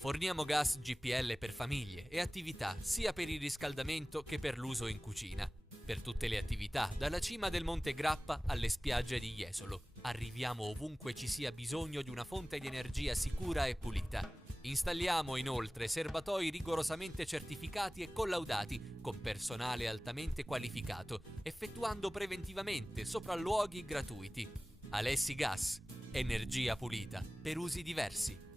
Forniamo gas GPL per famiglie e attività sia per il riscaldamento che per l'uso in cucina. Per tutte le attività, dalla cima del Monte Grappa alle spiagge di Jesolo. Arriviamo ovunque ci sia bisogno di una fonte di energia sicura e pulita. Installiamo inoltre serbatoi rigorosamente certificati e collaudati con personale altamente qualificato, effettuando preventivamente sopralluoghi gratuiti. Alessi Gas, energia pulita per usi diversi.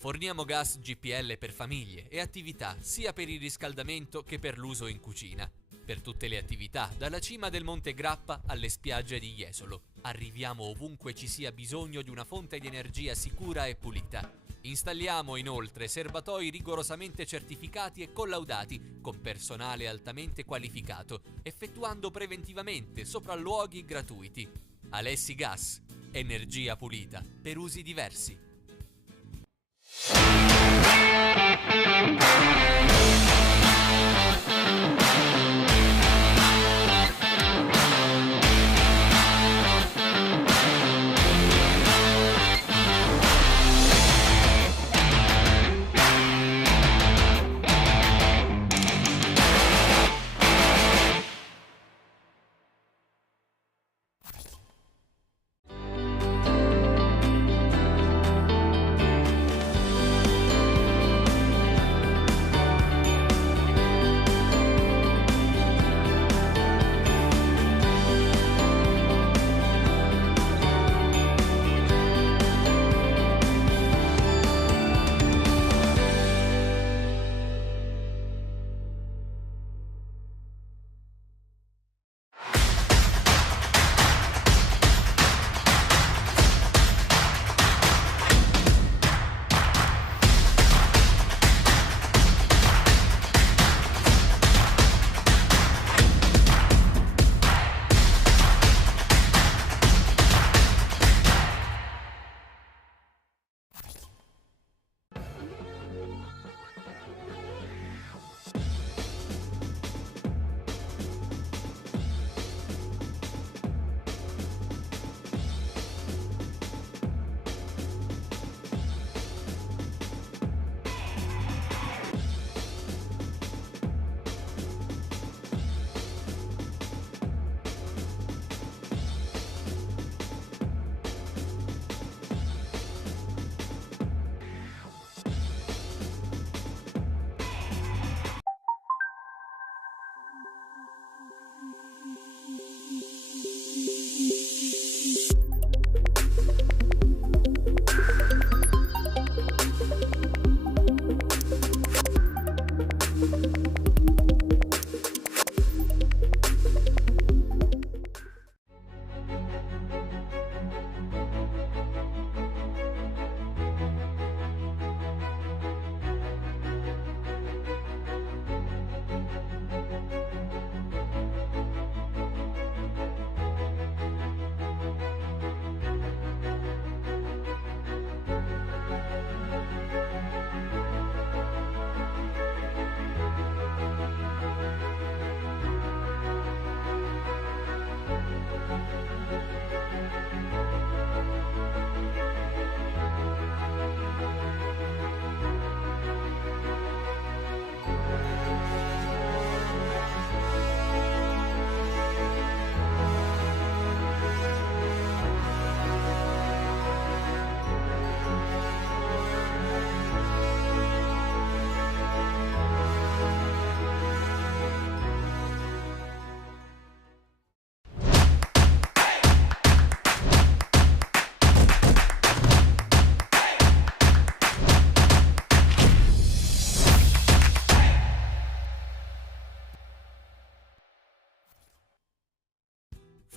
Forniamo gas GPL per famiglie e attività sia per il riscaldamento che per l'uso in cucina. Per tutte le attività, dalla cima del Monte Grappa alle spiagge di Jesolo. Arriviamo ovunque ci sia bisogno di una fonte di energia sicura e pulita. Installiamo inoltre serbatoi rigorosamente certificati e collaudati con personale altamente qualificato, effettuando preventivamente sopralluoghi gratuiti. Alessi Gas, energia pulita per usi diversi.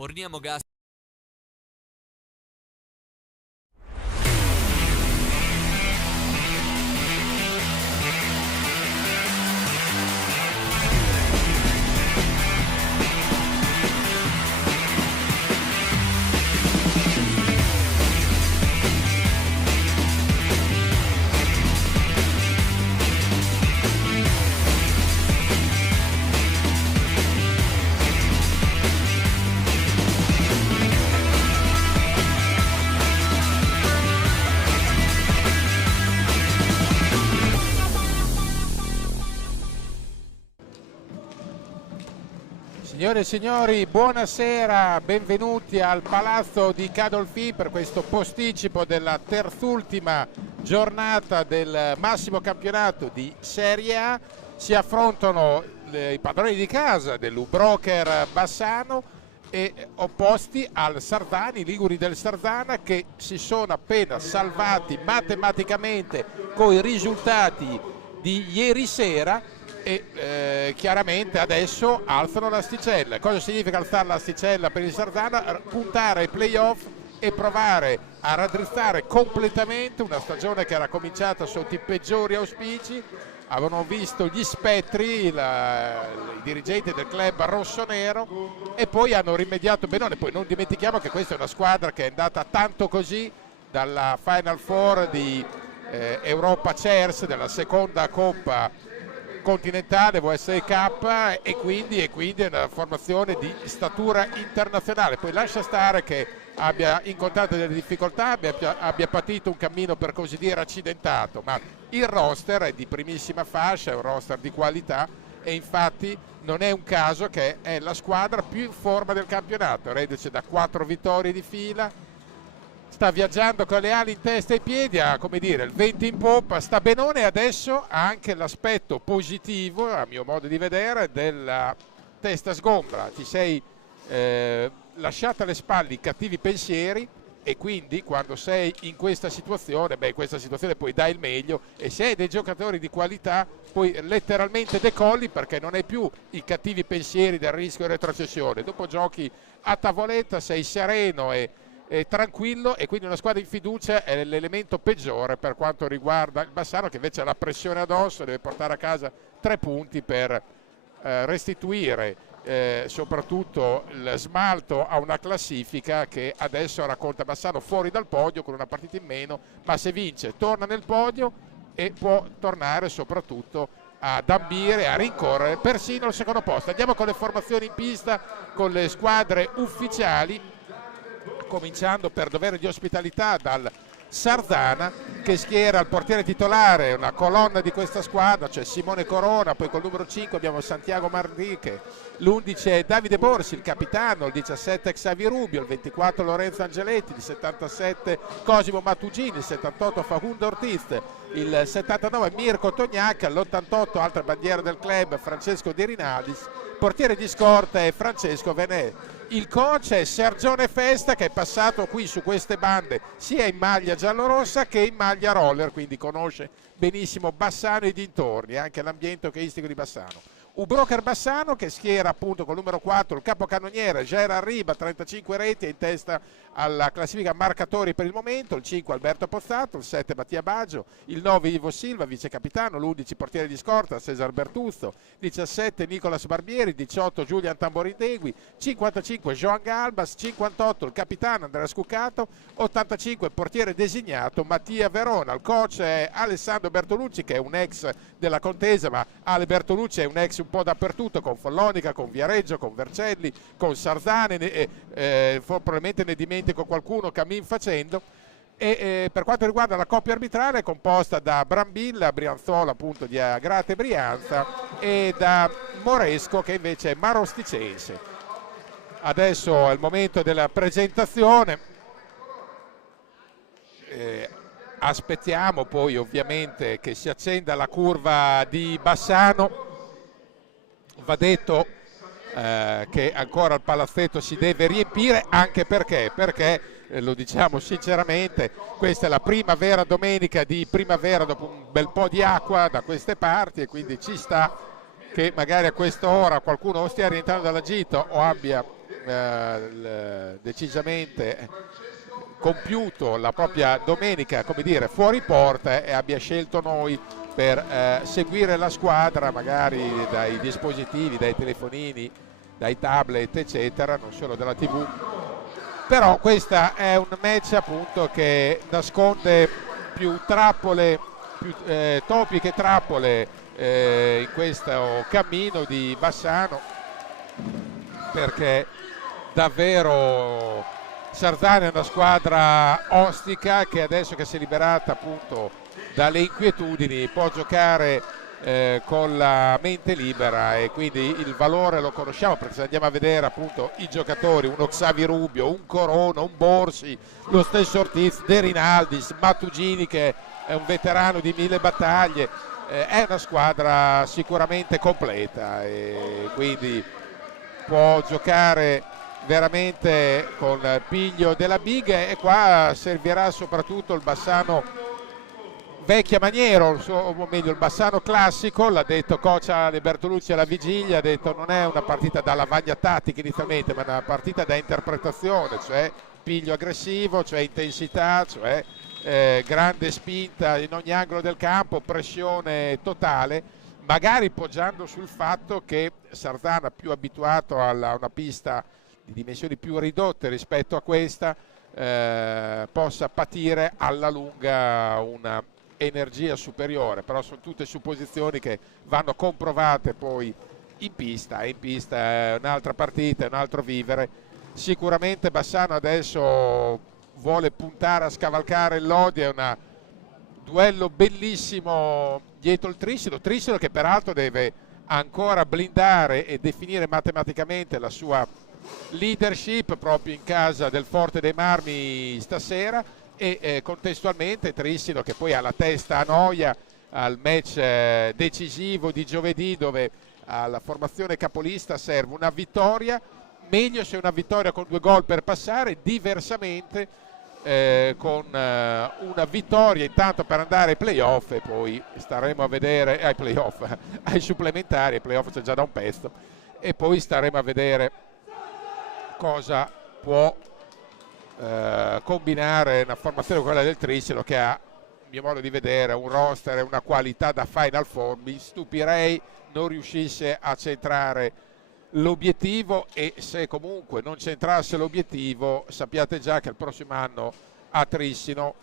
Forniamo gas. Signore e signori, buonasera, benvenuti al Palazzo di Cadolfi per questo posticipo della terzultima giornata del massimo campionato di Serie A. Si affrontano i padroni di casa dell'U-Broker Bassano e opposti al Sardana, i liguri del Sardana, che si sono appena salvati matematicamente con i risultati di ieri sera e chiaramente adesso alzano l'asticella. Cosa significa alzare l'asticella per il Sardana? Puntare ai playoff e provare a raddrizzare completamente una stagione che era cominciata sotto i peggiori auspici. Avevano visto gli spettri, i dirigenti del club rossonero, e poi hanno rimediato benone. Poi non dimentichiamo che questa è una squadra che è andata tanto così dalla Final Four di Europa Chairs, della seconda coppa continentale VSK, e quindi è una formazione di statura internazionale. Poi lascia stare che abbia incontrato delle difficoltà, abbia patito un cammino per così dire accidentato, ma il roster è di primissima fascia, è un roster di qualità e infatti non è un caso che è la squadra più in forma del campionato, reduce da 4 vittorie di fila. Sta viaggiando con le ali in testa e ai piedi, ha, come dire, il vento in poppa, sta benone. Adesso ha anche l'aspetto positivo, a mio modo di vedere, della testa sgombra. Ti sei lasciata alle spalle i cattivi pensieri e quindi quando sei in questa situazione, in questa situazione poi dai il meglio, e se hai dei giocatori di qualità poi letteralmente decolli, perché non hai più i cattivi pensieri del rischio di retrocessione. Dopo giochi a tavoletta, sei sereno e tranquillo, e quindi una squadra in fiducia è l'elemento peggiore per quanto riguarda il Bassano, che invece ha la pressione addosso, deve portare a casa 3 punti per restituire soprattutto il smalto a una classifica che adesso racconta Bassano fuori dal podio con una partita in meno, ma se vince torna nel podio e può tornare soprattutto ad ambire, a rincorrere persino il secondo posto. Andiamo con le formazioni in pista, con le squadre ufficiali, cominciando per dovere di ospitalità dal Sardana, che schiera il portiere titolare, una colonna di questa squadra, cioè Simone Corona. Poi col numero 5 abbiamo Santiago Manrique, l'11 è Davide Borsi, il capitano, il 17 Xavier Rubio, il 24 Lorenzo Angeletti, il 77 Cosimo Matugini, il 78 Facundo Ortiz, il 79 Mirko Tognac, l'88 altra bandiera del club Francesco De Rinaldis, portiere di scorta è Francesco Venè. Il coach è Sergione Festa, che è passato qui su queste bande sia in maglia giallorossa che in maglia roller, quindi conosce benissimo Bassano e i dintorni, anche l'ambiente hockeyistico di Bassano. U-Broker Bassano, che schiera appunto col numero 4 il capocannoniere Gerard Riba, 35 reti, è in testa alla classifica marcatori per il momento, il 5 Alberto Pozzato, il 7 Mattia Baggio, il 9 Ivo Silva, vice capitano, l'11 portiere di scorta Cesar Bertuzzo, 17 Nicolas Barbieri, 18 Giulian Tamborindegui, 55 Joan Galbas, 58 il capitano Andrea Scuccato, 85 portiere designato Mattia Verona. Il coach è Alessandro Bertolucci, che è un ex della contesa, ma Ale Bertolucci è un ex un po' dappertutto, con Follonica, con Viareggio, con Vercelli, con Sarzane, probabilmente ne dimentico qualcuno cammin facendo. E per quanto riguarda la coppia arbitrale è composta da Brambilla, Brianzola appunto di Agrate Brianza, e da Moresco, che invece è marosticense. Adesso è il momento della presentazione, aspettiamo poi ovviamente che si accenda la curva di Bassano. Va detto che ancora il palazzetto si deve riempire, anche perché lo diciamo sinceramente, questa è la prima vera domenica di primavera dopo un bel po' di acqua da queste parti, e quindi ci sta che magari a quest'ora qualcuno o stia rientrando dalla gita o abbia decisamente compiuto la propria domenica, come dire, fuori porta, e abbia scelto noi per seguire la squadra magari dai dispositivi, dai telefonini, dai tablet eccetera, non solo dalla TV. Però questa è un match appunto che nasconde più trappole, più topi che trappole in questo cammino di Bassano, perché davvero Sarzana è una squadra ostica che adesso che si è liberata appunto dalle inquietudini può giocare con la mente libera, e quindi il valore lo conosciamo, perché se andiamo a vedere appunto i giocatori, uno Xavi Rubio, un Corona, un Borsi, lo stesso Ortiz, De Rinaldis, Mattugini che è un veterano di 1000 battaglie, è una squadra sicuramente completa, e quindi può giocare veramente con piglio della big, e qua servirà soprattutto il Bassano vecchia maniera, o meglio il Bassano classico. L'ha detto coach Bertolucci alla vigilia, ha detto non è una partita da lavagna tattica inizialmente, ma una partita da interpretazione, cioè piglio aggressivo, cioè intensità, cioè grande spinta in ogni angolo del campo, pressione totale, magari poggiando sul fatto che Sarzana, più abituato a una pista di dimensioni più ridotte rispetto a questa, possa patire alla lunga una energia superiore. Però sono tutte supposizioni che vanno comprovate poi in pista, e in pista è un'altra partita, è un altro vivere. Sicuramente Bassano adesso vuole puntare a scavalcare il Lodi, è un duello bellissimo dietro il Trissino che peraltro deve ancora blindare e definire matematicamente la sua leadership proprio in casa del Forte dei Marmi stasera, e contestualmente Trissino che poi ha la testa a noia al match decisivo di giovedì, dove alla formazione capolista serve una vittoria, meglio se una vittoria con 2 gol per passare, diversamente con una vittoria intanto per andare ai playoff, e poi staremo a vedere ai playoff, ai supplementari. Ai playoff c'è già da un pezzo, e poi staremo a vedere cosa può combinare una formazione come quella del Trissino, che ha, a mio modo di vedere, un roster e una qualità da Final Four. Mi stupirei non riuscisse a centrare l'obiettivo, e se comunque non centrasse l'obiettivo sappiate già che il prossimo anno a Trissino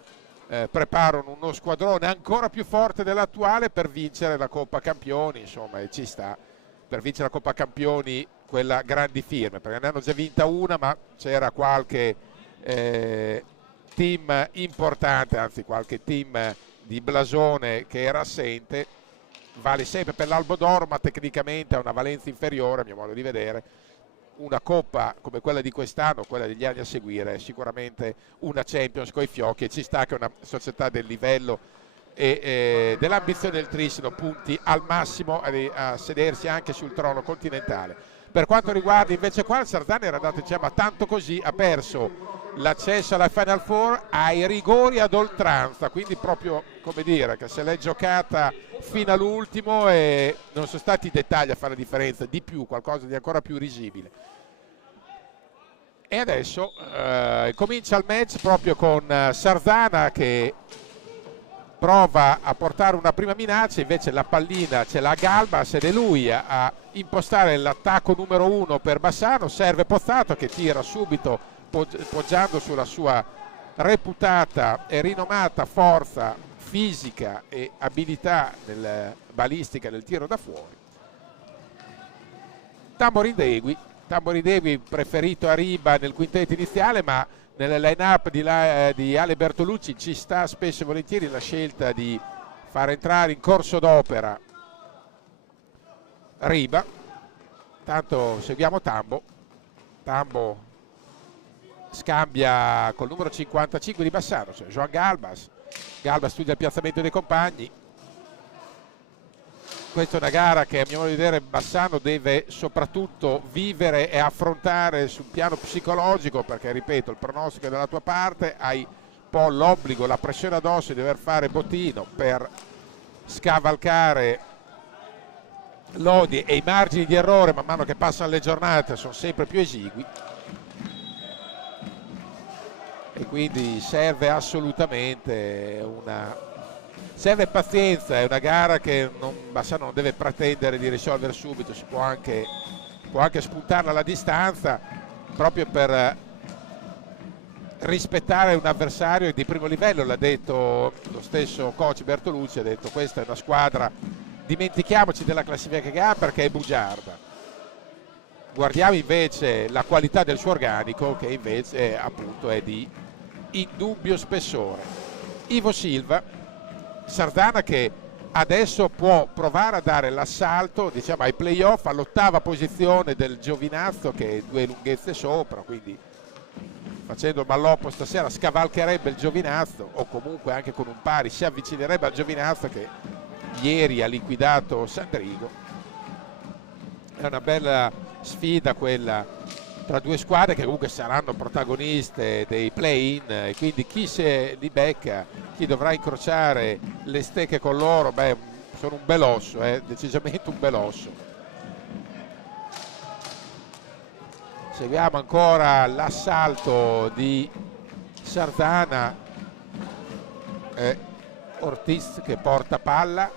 preparano uno squadrone ancora più forte dell'attuale per vincere la Coppa Campioni, insomma, e ci sta. Per vincere la Coppa Campioni, quella grandi firme, perché ne hanno già vinta una, ma c'era qualche team importante, anzi qualche team di blasone che era assente. Vale sempre per l'Albo d'Oro, ma tecnicamente ha una valenza inferiore, a mio modo di vedere. Una coppa come quella di quest'anno, quella degli anni a seguire, è sicuramente una Champions coi fiocchi, e ci sta che una società del livello e dell'ambizione del Trissino punti al massimo a sedersi anche sul trono continentale. Per quanto riguarda invece qua, il Sarzana era andato insieme a tanto così, ha perso l'accesso alla Final Four ai rigori ad oltranza, quindi proprio come dire che se l'è giocata fino all'ultimo, e non sono stati i dettagli a fare la differenza, di più, qualcosa di ancora più risibile. E adesso comincia il match proprio con Sarzana che prova a portare una prima minaccia, invece la pallina ce l'ha Galbas ed è lui a impostare l'attacco numero 1 per Bassano. Serve Pozzato che tira subito poggiando sulla sua reputata e rinomata forza fisica e abilità nel balistica del tiro da fuori. Tamborindegui preferito a Riba nel quintetto iniziale, ma nelle line-up di Ale Bertolucci ci sta spesso e volentieri la scelta di far entrare in corso d'opera Riba. Tanto seguiamo Tambo scambia col numero 55 di Bassano, cioè Joan Galbas studia il piazzamento dei compagni. Questa è una gara che a mio modo di vedere Bassano deve soprattutto vivere e affrontare sul piano psicologico, perché ripeto, il pronostico è dalla tua parte, hai un po' l'obbligo, la pressione addosso di dover fare bottino per scavalcare Lodi, e i margini di errore man mano che passano le giornate sono sempre più esigui. e quindi serve assolutamente serve pazienza. È una gara che Bassano non deve pretendere di risolvere subito, può anche spuntarla alla distanza, proprio per rispettare un avversario di primo livello. L'ha detto lo stesso coach Bertolucci, ha detto questa è una squadra, dimentichiamoci della classifica che ha perché è bugiarda. Guardiamo invece la qualità del suo organico, che invece appunto è di indubbio spessore. Ivo Silva, Sardana che adesso può provare a dare l'assalto, diciamo, ai playoff, all'8ª posizione del Giovinazzo, che è 2 lunghezze sopra, quindi facendo il malloppo stasera scavalcherebbe il Giovinazzo, o comunque anche con un pari si avvicinerebbe al Giovinazzo, che ieri ha liquidato Sandrigo. È una bella sfida quella tra due squadre che comunque saranno protagoniste dei play-in, e quindi chi se li becca, chi dovrà incrociare le stecche con loro, beh, sono un bel osso, decisamente un bel osso. Seguiamo ancora l'assalto di Sardana, Ortiz che porta palla,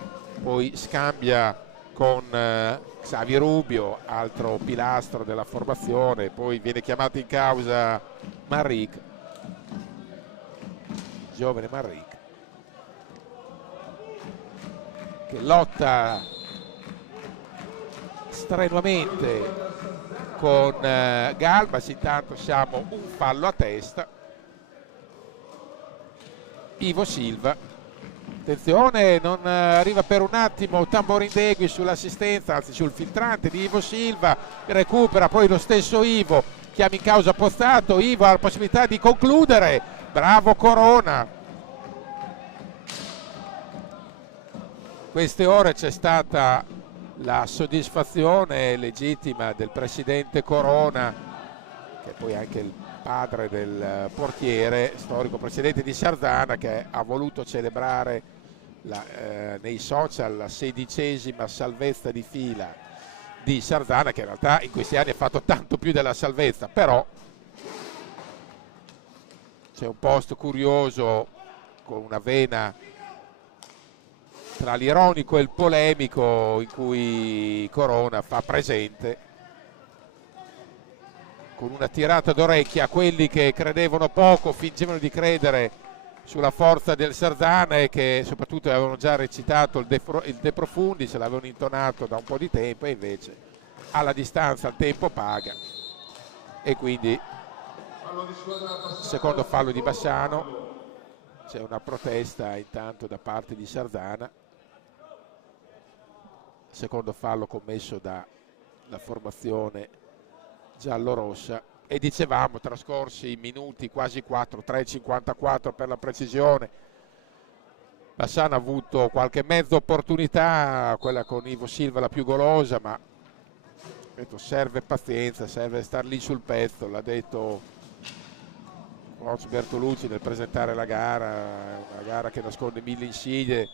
poi scambia con Xavi Rubio, altro pilastro della formazione, poi viene chiamato in causa Manrique, giovane Manrique, che lotta strenuamente con Galbas. Intanto siamo un fallo a testa. Ivo Silva, attenzione, non arriva per un attimo Tamborindegui sull'assistenza, anzi sul filtrante di Ivo Silva, recupera poi lo stesso Ivo, chiama in causa Pozzato. Ivo ha la possibilità di concludere, bravo Corona. Queste ore c'è stata la soddisfazione legittima del presidente Corona, che poi è anche il padre del portiere, storico presidente di Sardana, che ha voluto celebrare nei social la 16ª salvezza di fila di Sardana, che in realtà in questi anni ha fatto tanto più della salvezza. Però c'è un post curioso con una vena tra l'ironico e il polemico, in cui Corona fa presente, con una tirata d'orecchia a quelli che credevano poco, fingevano di credere sulla forza del Sardana, e che soprattutto avevano già recitato il De Profundis, l'avevano intonato da un po' di tempo, e invece alla distanza il tempo paga, e quindi secondo fallo di Bassano. C'è una protesta intanto da parte di Sardana, secondo fallo commesso dalla formazione giallorossa. E dicevamo, trascorsi minuti quasi 4, 3,54 per la precisione, Bassano ha avuto qualche mezza opportunità, quella con Ivo Silva la più golosa, ma serve pazienza, serve star lì sul pezzo. L'ha detto coach Bertolucci nel presentare la gara, una gara che nasconde 1000 insidie.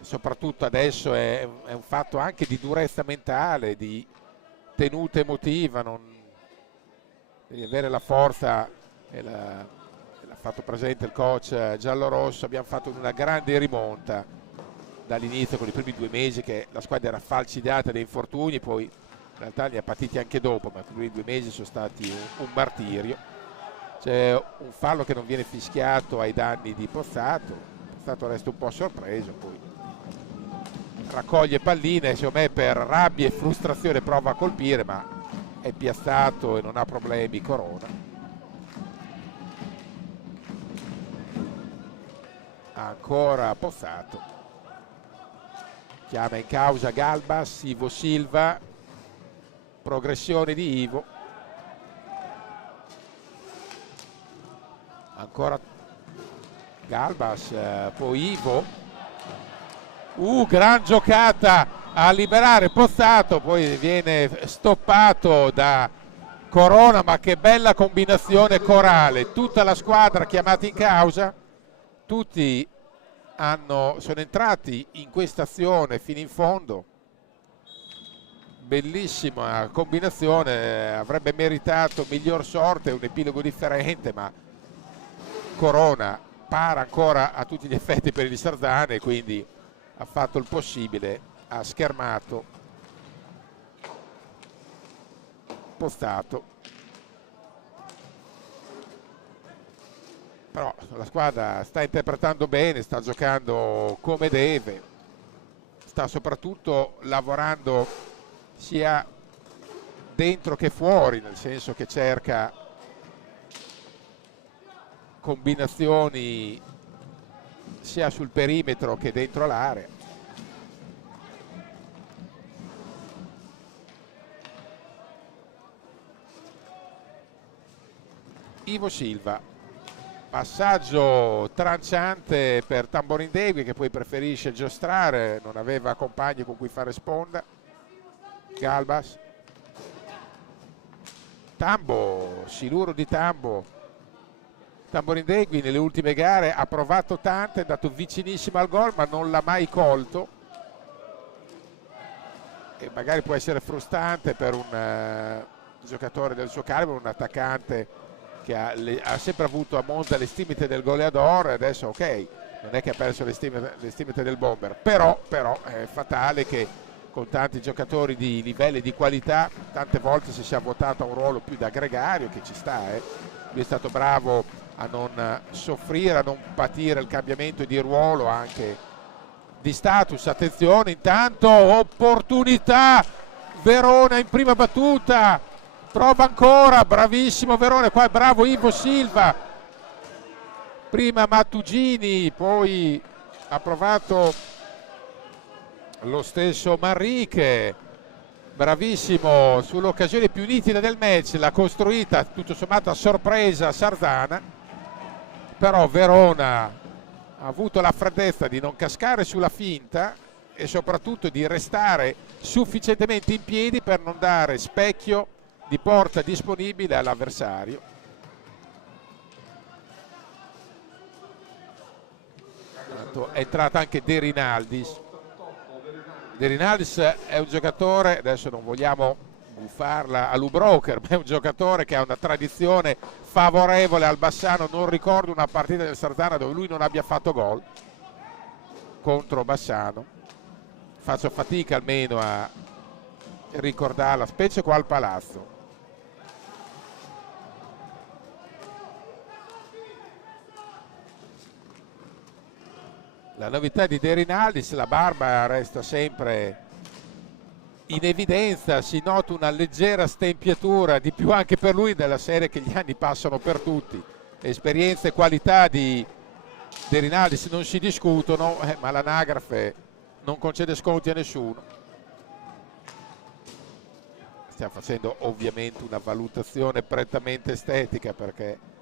Soprattutto adesso è un fatto anche di durezza mentale, di tenuta emotiva, devi avere la forza, e l'ha fatto presente il coach giallorosso. Abbiamo fatto una grande rimonta dall'inizio, con i primi 2 mesi che la squadra era falcidiata dai infortuni, poi in realtà li ha patiti anche dopo, ma i primi 2 mesi sono stati un martirio. C'è un fallo che non viene fischiato ai danni di Pozzato resta un po' sorpreso, poi raccoglie palline, secondo me per rabbia e frustrazione prova a colpire, ma è piazzato e non ha problemi Corona. Ancora Pozzato, chiama in causa Galbas. Ivo Silva, progressione di Ivo, ancora Galbas, poi Ivo, gran giocata a liberare Pozzato, poi viene stoppato da Corona, ma che bella combinazione corale, tutta la squadra chiamata in causa, tutti sono entrati in questa azione fino in fondo. bellissima combinazione, avrebbe meritato miglior sorte, un epilogo differente, ma Corona para ancora a tutti gli effetti per il Sarzana e quindi ha fatto il possibile, ha schermato, postato. Però la squadra sta interpretando bene, sta giocando come deve, sta soprattutto lavorando sia dentro che fuori, nel senso che cerca combinazioni sia sul perimetro che dentro l'area. Ivo Silva, passaggio tranciante per Tamborindegui che poi preferisce giostrare, non aveva compagni con cui fare sponda. Galbas, Tambo, siluro di Tambo. Tamborindegui nelle ultime gare ha provato tante, è andato vicinissimo al gol ma non l'ha mai colto, e magari può essere frustrante per un giocatore del suo calibro, un attaccante che ha sempre avuto a Monza le stimate del goleador, e adesso ok, non è che ha perso le stimate del bomber, però è fatale che con tanti giocatori di livelli di qualità tante volte si sia votato a un ruolo più da gregario, che ci sta, lui è stato bravo a non soffrire, a non patire il cambiamento di ruolo anche di status. Attenzione, intanto opportunità, Verona in prima battuta, prova ancora, bravissimo Verona, qua è bravo Ivo Silva, prima Mattugini, poi ha provato lo stesso Manrique, bravissimo sull'occasione più nitida del match, l'ha costruita tutto sommato a sorpresa Sarzana, però Verona ha avuto la freddezza di non cascare sulla finta e soprattutto di restare sufficientemente in piedi per non dare specchio di porta disponibile all'avversario. È entrata anche De Rinaldis. De Rinaldis è un giocatore, adesso non vogliamo buffarla a Lubroker, ma è un giocatore che ha una tradizione favorevole al Bassano. Non ricordo una partita del Sarzana dove lui non abbia fatto gol contro Bassano, faccio fatica almeno a ricordarla, specie qua al Palazzo. La novità di De Rinaldis, la barba resta sempre in evidenza, si nota una leggera stempiatura di più anche per lui, della serie che gli anni passano per tutti. Esperienza e qualità di De Rinaldis non si discutono, ma l'anagrafe non concede sconti a nessuno. Stiamo facendo ovviamente una valutazione prettamente estetica, perché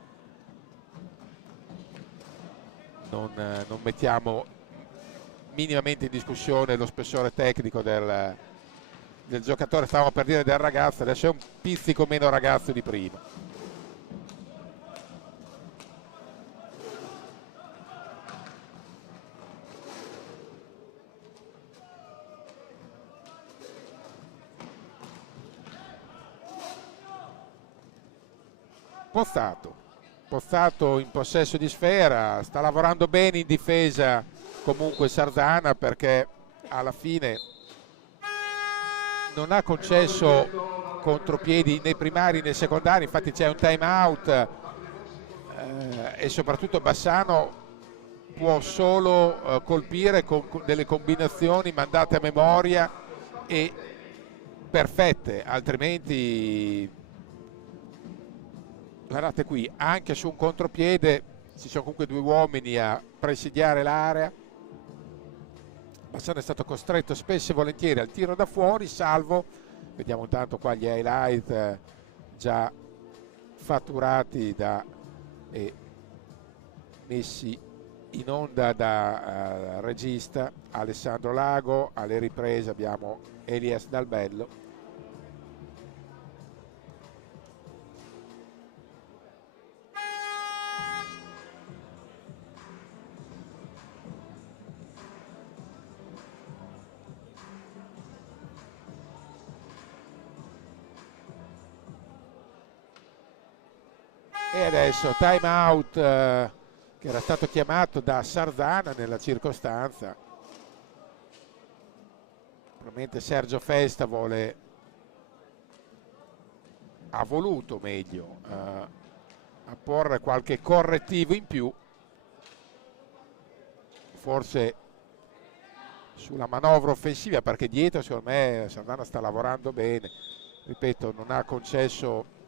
non mettiamo minimamente in discussione lo spessore tecnico del giocatore, stavamo per dire del ragazzo, adesso è un pizzico meno ragazzo di prima. Pozzato in possesso di sfera, sta lavorando bene in difesa comunque Sarzana, perché alla fine non ha concesso contropiedi né primari né secondari, infatti c'è un time out e soprattutto Bassano può solo colpire con delle combinazioni mandate a memoria e perfette, altrimenti guardate qui, anche su un contropiede ci sono comunque due uomini a presidiare l'area. Bassano è stato costretto spesso e volentieri al tiro da fuori, salvo, vediamo intanto qua gli highlight già fatturati e messi in onda da regista Alessandro Lago. Alle riprese abbiamo Elias Dalbello. E adesso time out che era stato chiamato da Sardana nella circostanza. Probabilmente Sergio Festa ha voluto meglio apporre qualche correttivo in più, forse sulla manovra offensiva, perché dietro secondo me Sardana sta lavorando bene, ripeto, non ha concesso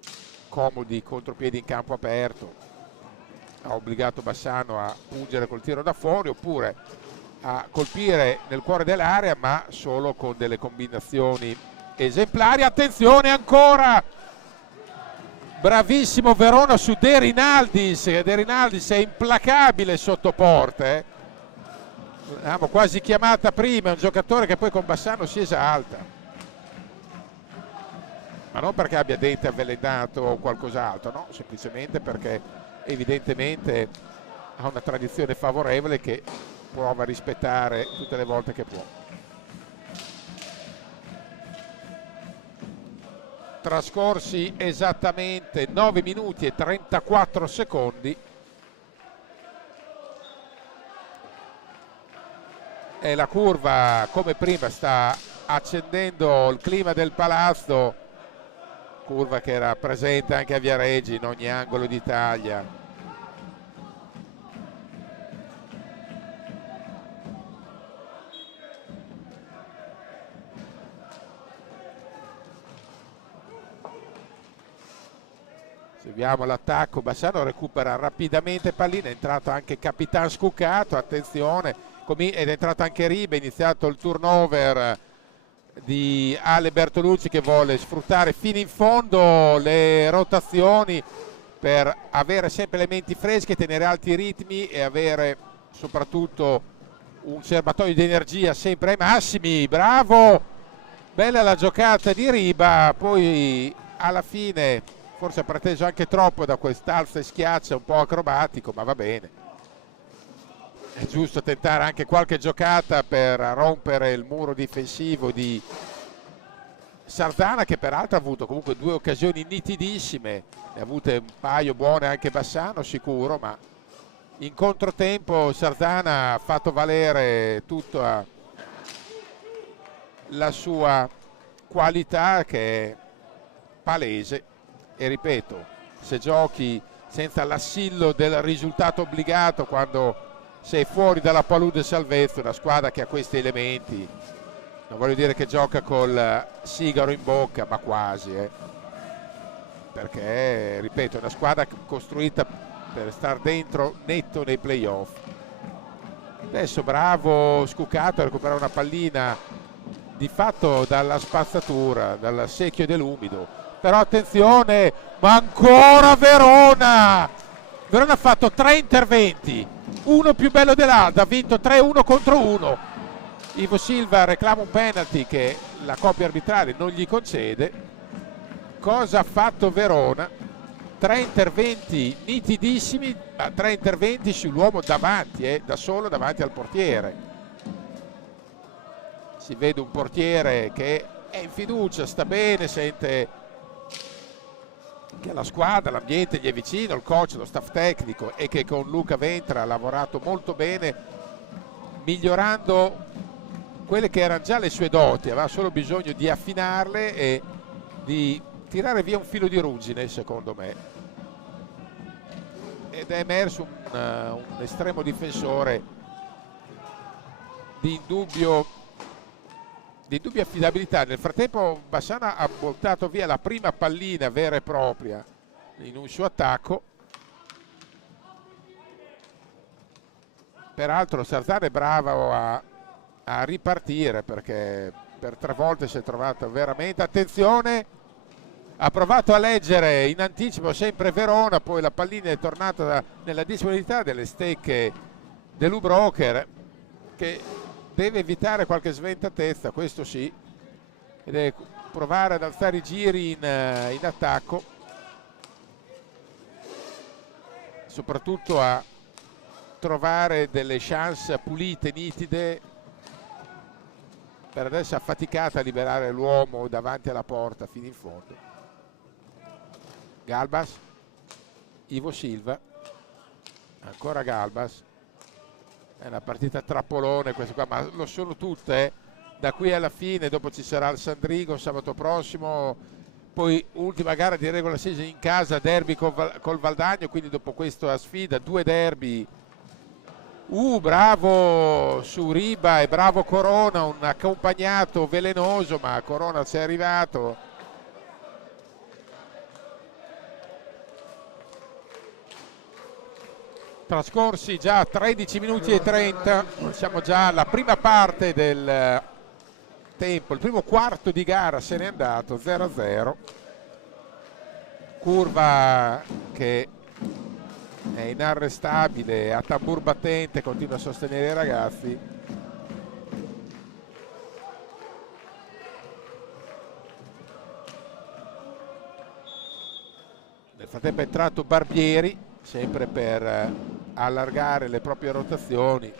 comodi contropiedi in campo aperto, ha obbligato Bassano a pungere col tiro da fuori oppure a colpire nel cuore dell'area, ma solo con delle combinazioni esemplari. Attenzione ancora, bravissimo Verona su De Rinaldis è implacabile sotto porte, l'abbiamo quasi chiamata prima, è un giocatore che poi con Bassano si esalta, ma non perché abbia dente avvelenato o qualcos'altro, no, semplicemente perché evidentemente ha una tradizione favorevole che prova a rispettare tutte le volte che può. Trascorsi esattamente 9 minuti e 34 secondi e la curva come prima sta accendendo il clima del palazzo, curva che era presente anche a Viareggio in ogni angolo d'Italia. Seguiamo l'attacco, Bassano recupera rapidamente pallina, è entrato anche Capitan Scuccato, attenzione, ed è entrato anche Ribe, è iniziato il turnover di Ale Bertolucci che vuole sfruttare fino in fondo le rotazioni per avere sempre elementi freschi, tenere alti i ritmi e avere soprattutto un serbatoio di energia sempre ai massimi. Bravo, bella la giocata di Riba, poi alla fine forse ha preteso anche troppo da quest'alza e schiaccia un po' acrobatico, ma va bene, è giusto tentare anche qualche giocata per rompere il muro difensivo di Sardana, che peraltro ha avuto comunque 2 occasioni nitidissime, ne ha avute un paio buone anche Bassano sicuro, ma in controtempo Sardana ha fatto valere tutta la sua qualità che è palese. E ripeto, se giochi senza l'assillo del risultato obbligato quando sei fuori dalla palude salvezza, una squadra che ha questi elementi, non voglio dire che gioca col sigaro in bocca, ma quasi, perché ripeto è una squadra costruita per stare dentro netto nei playoff. Adesso bravo Scuccato a recuperare una pallina di fatto dalla spazzatura, dal secchio dell'umido. Però attenzione, ma ancora Verona! Verona ha fatto 3 interventi, uno più bello dell'altro, ha vinto 3-1 contro 1. Ivo Silva reclama un penalty che la coppia arbitrale non gli concede. Cosa ha fatto Verona? 3 interventi nitidissimi, ma 3 interventi sull'uomo davanti, da solo davanti al portiere. Si vede un portiere che è in fiducia, sta bene, sente che la squadra, l'ambiente gli è vicino, il coach, lo staff tecnico, e che con Luca Ventra ha lavorato molto bene migliorando quelle che erano già le sue doti, aveva solo bisogno di affinarle e di tirare via un filo di ruggine secondo me, ed è emerso un estremo difensore di indubbia affidabilità. Nel frattempo Bassano ha buttato via la prima pallina vera e propria in un suo attacco, peraltro Sardana è bravo a ripartire perché per 3 volte si è trovato veramente, attenzione, ha provato a leggere in anticipo sempre Verona, poi la pallina è tornata nella disponibilità delle stecche dell'U-Broker, che deve evitare qualche sventatezza, questo sì, e deve provare ad alzare i giri in attacco, soprattutto a trovare delle chance pulite, nitide. Per adesso è affaticata a liberare l'uomo davanti alla porta fino in fondo. Galbas Ivo Silva, ancora Galbas. È una partita trappolone questa qua, ma lo sono tutte, da qui alla fine. Dopo ci sarà il Sandrigo sabato prossimo, poi ultima gara di regola season in casa, derby col Valdagno, quindi dopo questa sfida 2 derby. Bravo su Riba e bravo Corona, un accompagnato velenoso, ma Corona ci è arrivato. Trascorsi già 13 minuti e 30, siamo già alla prima parte del tempo, il primo quarto di gara se n'è andato, 0-0. Curva che è inarrestabile, a tambur battente, continua a sostenere i ragazzi. Nel frattempo è entrato Barbieri, sempre per allargare le proprie rotazioni.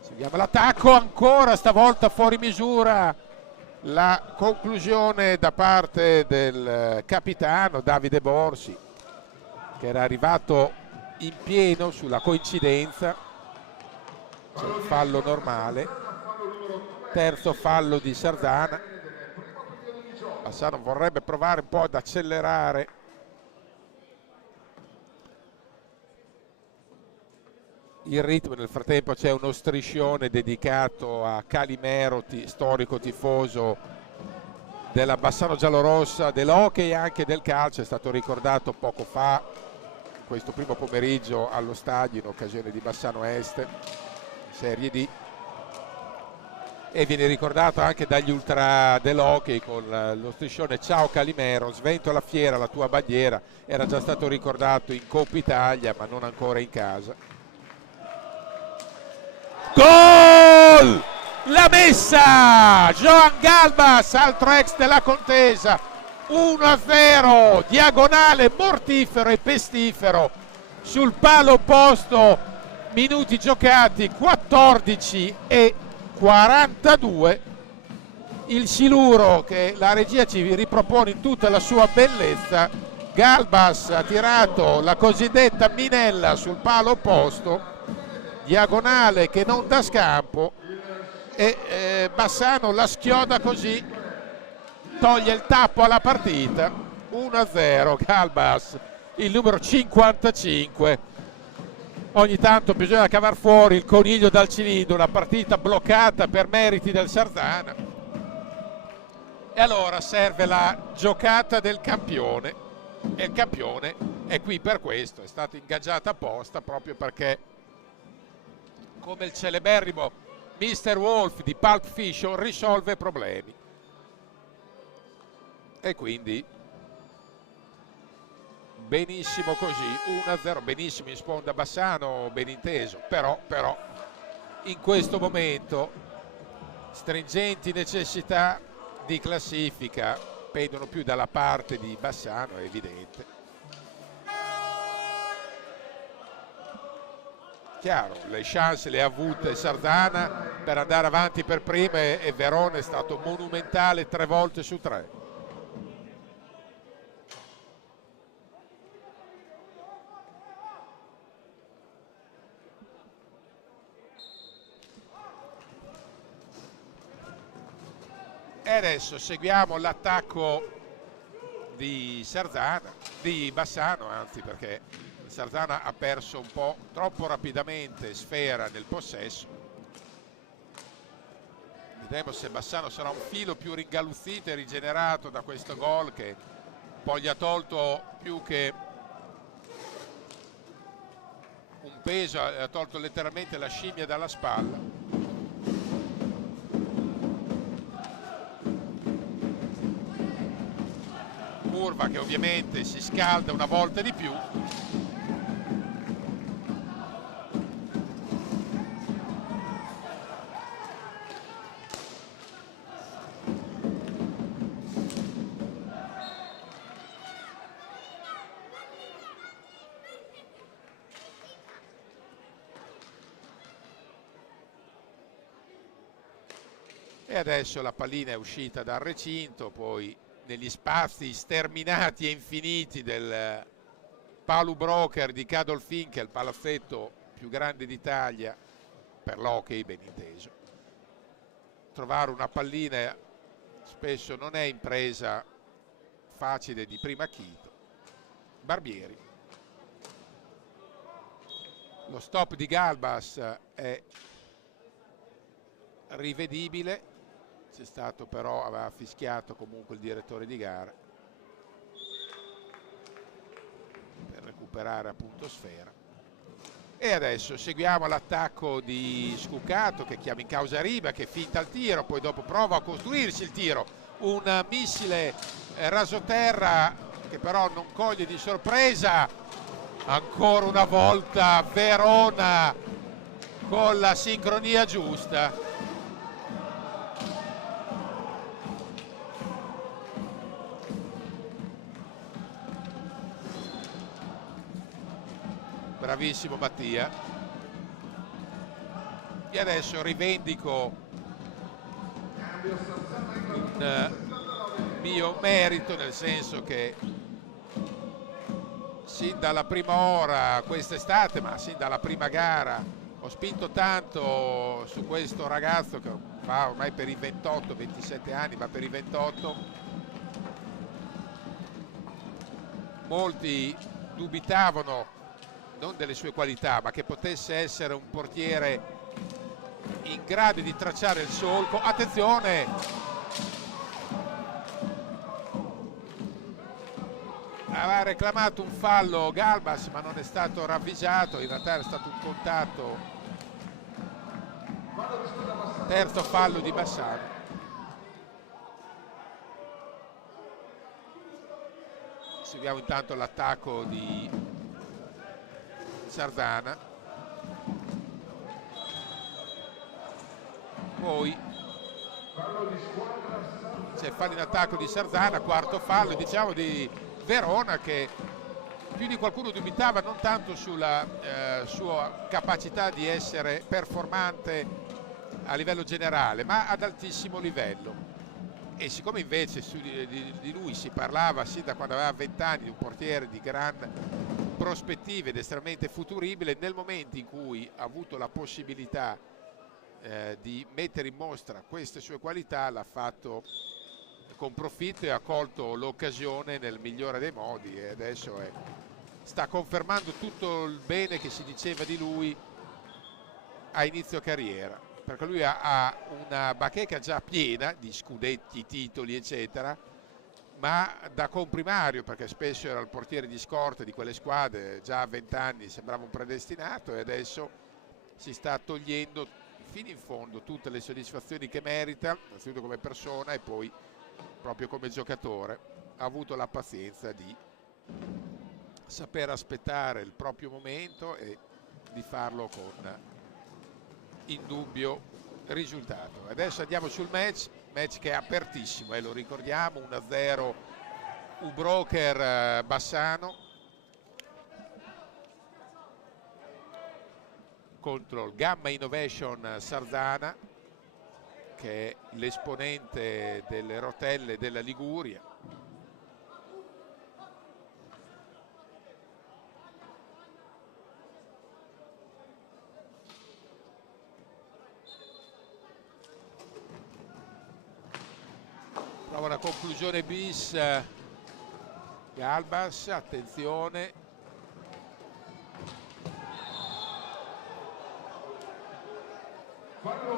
Seguiamo l'attacco, ancora stavolta fuori misura la conclusione da parte del capitano Davide Borsi, che era arrivato in pieno sulla coincidenza. C'è il fallo normale, terzo fallo di Sardana. Bassano vorrebbe provare un po' ad accelerare il ritmo. Nel frattempo c'è uno striscione dedicato a Calimero, storico tifoso della Bassano giallorossa, dell'hockey e anche del calcio. È stato ricordato poco fa, questo primo pomeriggio, allo stadio in occasione di Bassano Est, Serie D, e viene ricordato anche dagli ultra dell'hockey con lo striscione "Ciao Calimero, svento la fiera, la tua bandiera". Era già stato ricordato in Coppa Italia, ma non ancora in casa. Gol! La messa! Joan Galbas, altro ex della contesa. 1-0, diagonale mortifero e pestifero sul palo opposto. Minuti giocati 14 e 42. Il siluro che la regia ci ripropone in tutta la sua bellezza. Galbas ha tirato la cosiddetta minella sul palo opposto, diagonale che non dà scampo, e Bassano la schioda così, toglie il tappo alla partita. 1-0 Galbas, il numero 55. Ogni tanto bisogna cavar fuori il coniglio dal cilindro, una partita bloccata per meriti del Sardana, e allora serve la giocata del campione, e il campione è qui per questo, è stato ingaggiato apposta proprio perché, come il celeberrimo Mr. Wolf di Pulp Fiction, risolve problemi. E quindi benissimo così, 1-0, benissimo in sponda Bassano, ben inteso, però in questo momento stringenti necessità di classifica pendono più dalla parte di Bassano, è evidente. Chiaro, le chance le ha avute Sardana per andare avanti per prima, e Verona è stato monumentale 3 volte su 3. E adesso seguiamo l'attacco di Sardana, di Bassano anzi, perché Sardana ha perso un po' troppo rapidamente sfera nel possesso. Vedremo se Bassano sarà un filo più ringaluzzito e rigenerato da questo gol, che poi gli ha tolto più che un peso, ha tolto letteralmente la scimmia dalla spalla. Curva che ovviamente si scalda una volta di più. E adesso la pallina è uscita dal recinto, poi negli spazi sterminati e infiniti del Palu Broker di Cadolfin, che è il palazzetto più grande d'Italia per l'hockey, ben inteso. Trovare una pallina spesso non è impresa facile di prima acchito. Barbieri. Lo stop di Galbas è rivedibile, c'è stato però, aveva fischiato comunque il direttore di gara per recuperare appunto sfera. E adesso seguiamo l'attacco di Scuccato, che chiama in causa Riba, che finta il tiro, poi dopo prova a costruirsi il tiro, un missile rasoterra che però non coglie di sorpresa. Ancora una volta Verona con la sincronia giusta. Bravissimo Mattia. E adesso rivendico un mio merito, nel senso che sin dalla prima ora quest'estate, ma sin dalla prima gara, ho spinto tanto su questo ragazzo che fa ormai per i 28-27 anni, ma per i 28. Molti dubitavano non delle sue qualità, ma che potesse essere un portiere in grado di tracciare il solco. Attenzione! Aveva reclamato un fallo Galbas, ma non è stato ravvisato, in realtà era stato un contatto. Terzo fallo di Bassano. Seguiamo intanto l'attacco di Sardana. Poi c'è fallo in attacco di Sardana, quarto fallo, diciamo, di Verona, che più di qualcuno dubitava non tanto sulla sua capacità di essere performante a livello generale, ma ad altissimo livello. E siccome invece di lui si parlava sin da quando aveva 20 anni, di un portiere di gran prospettive ed estremamente futuribile, nel momento in cui ha avuto la possibilità di mettere in mostra queste sue qualità, l'ha fatto con profitto e ha colto l'occasione nel migliore dei modi, e adesso sta confermando tutto il bene che si diceva di lui a inizio carriera, perché lui ha una bacheca già piena di scudetti, titoli eccetera, ma da comprimario, perché spesso era il portiere di scorta di quelle squadre, già a 20 anni sembrava un predestinato, e adesso si sta togliendo fino in fondo tutte le soddisfazioni che merita, innanzitutto come persona e poi proprio come giocatore. Ha avuto la pazienza di saper aspettare il proprio momento e di farlo con indubbio risultato. Adesso andiamo sul match che è apertissimo, lo ricordiamo, 1-0 U-Broker Bassano contro il Gamma Innovation Sardana, che è l'esponente delle rotelle della Liguria. Prova una conclusione bis Galbas, attenzione.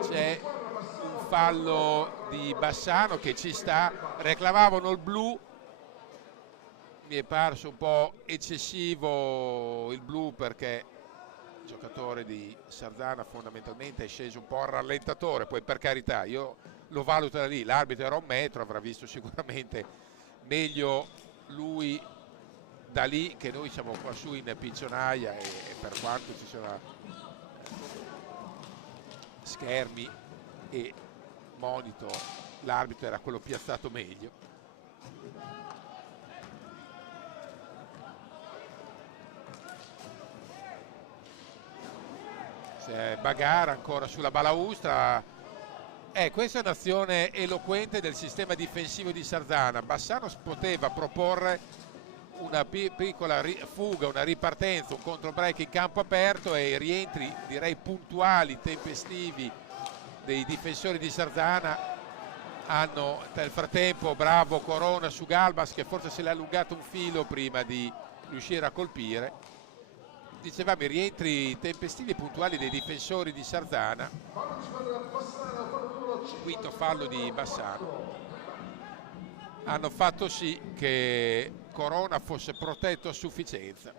C'è un fallo di Bassano che ci sta, reclamavano il blu, mi è parso un po' eccessivo il blu, perché il giocatore di Sardana fondamentalmente è sceso un po' al rallentatore, poi per carità io lo valuto da lì, l'arbitro era 1 metro, avrà visto sicuramente meglio lui da lì, che noi siamo qua su in piccionaia, e per quanto ci siano schermi e monitor, l'arbitro era quello piazzato meglio. C'è Bagara ancora sulla balaustra, Questa è un'azione eloquente del sistema difensivo di Sarzana. Bassano poteva proporre una piccola fuga, una ripartenza, un controbreak in campo aperto e i rientri direi puntuali, tempestivi dei difensori di Sarzana hanno nel frattempo bravo Corona su Galbas che forse se l'è allungato un filo prima di riuscire a colpire. Dicevamo i rientri tempestivi e puntuali dei difensori di Sarzana. Quinto fallo di Bassano hanno fatto sì che Corona fosse protetto a sufficienza.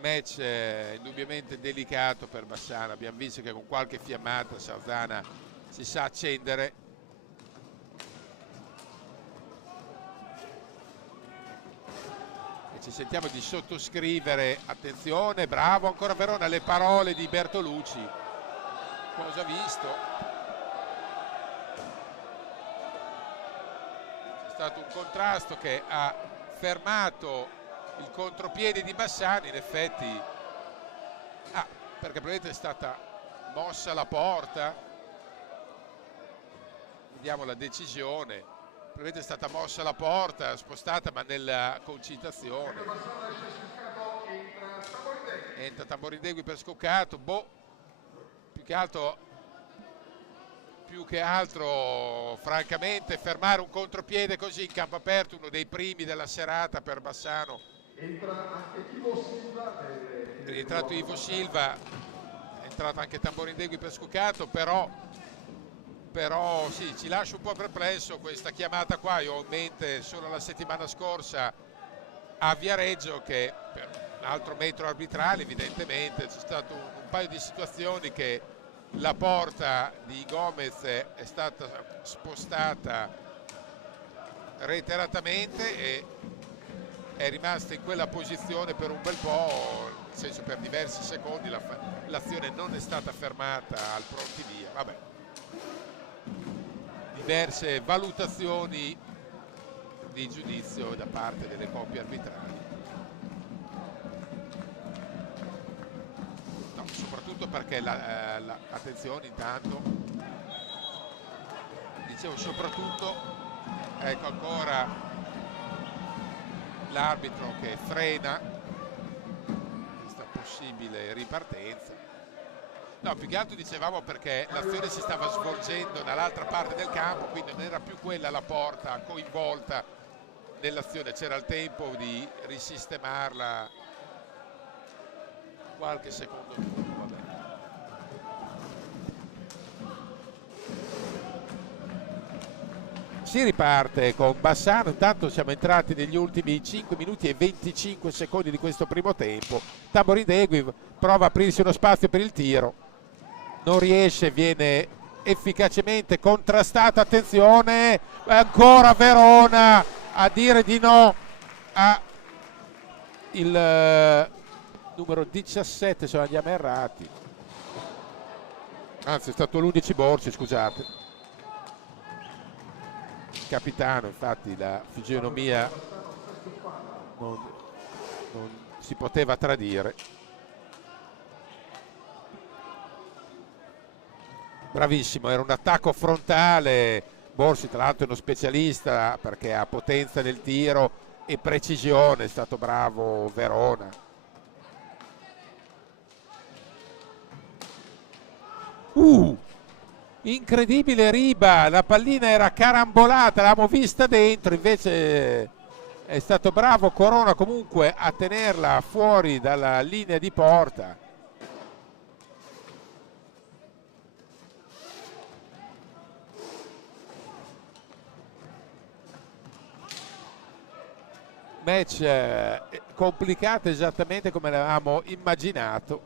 Match indubbiamente delicato per Bassano. Abbiamo visto che con qualche fiammata Sarzana si sa accendere. E ci sentiamo di sottoscrivere, attenzione, bravo ancora Verona, le parole di Bertolucci. Cosa ha visto? C'è stato un contrasto che ha fermato il contropiede di Bassano, in effetti, perché probabilmente è stata mossa la porta. Vediamo la decisione, probabilmente è stata mossa la porta, spostata ma nella concitazione. Entra Tamborindegui per Scoccato, più che altro francamente fermare un contropiede così in campo aperto, uno dei primi della serata per Bassano. Entra anche Ivo Silva. È rientrato Ivo Silva, è entrato anche Tamborindegui per Scoccato, però sì, ci lascia un po' perplesso questa chiamata qua. Io ho in mente solo la settimana scorsa a Viareggio che per un altro metro arbitrale evidentemente c'è stato un paio di situazioni che la porta di Gomez è stata spostata reiteratamente e è rimasta in quella posizione per un bel po', nel senso per diversi secondi l'azione non è stata fermata al pronti via. Vabbè, diverse valutazioni di giudizio da parte delle coppie arbitrali. No, soprattutto perché attenzione intanto, dicevo soprattutto, ecco ancora l'arbitro che frena questa possibile ripartenza. No, più che altro dicevamo perché l'azione si stava svolgendo dall'altra parte del campo, quindi non era più quella la porta coinvolta nell'azione, c'era il tempo di risistemarla qualche secondo dopo. Vabbè. Si riparte con Bassano, intanto siamo entrati negli ultimi 5 minuti e 25 secondi di questo primo tempo. Tamborindegui prova a aprirsi uno spazio per il tiro, non riesce, viene efficacemente contrastato. Attenzione, ancora Verona a dire di no a il numero 17, se non andiamo errati, anzi è stato l'11 Borsi, scusate, capitano. Infatti la fisionomia non si poteva tradire. Bravissimo, era un attacco frontale. Borsi tra l'altro è uno specialista perché ha potenza nel tiro e precisione, è stato bravo Verona. Incredibile Riba, la pallina era carambolata, l'avevamo vista dentro, invece è stato bravo Corona comunque a tenerla fuori dalla linea di porta. Match complicato esattamente come l'avevamo immaginato,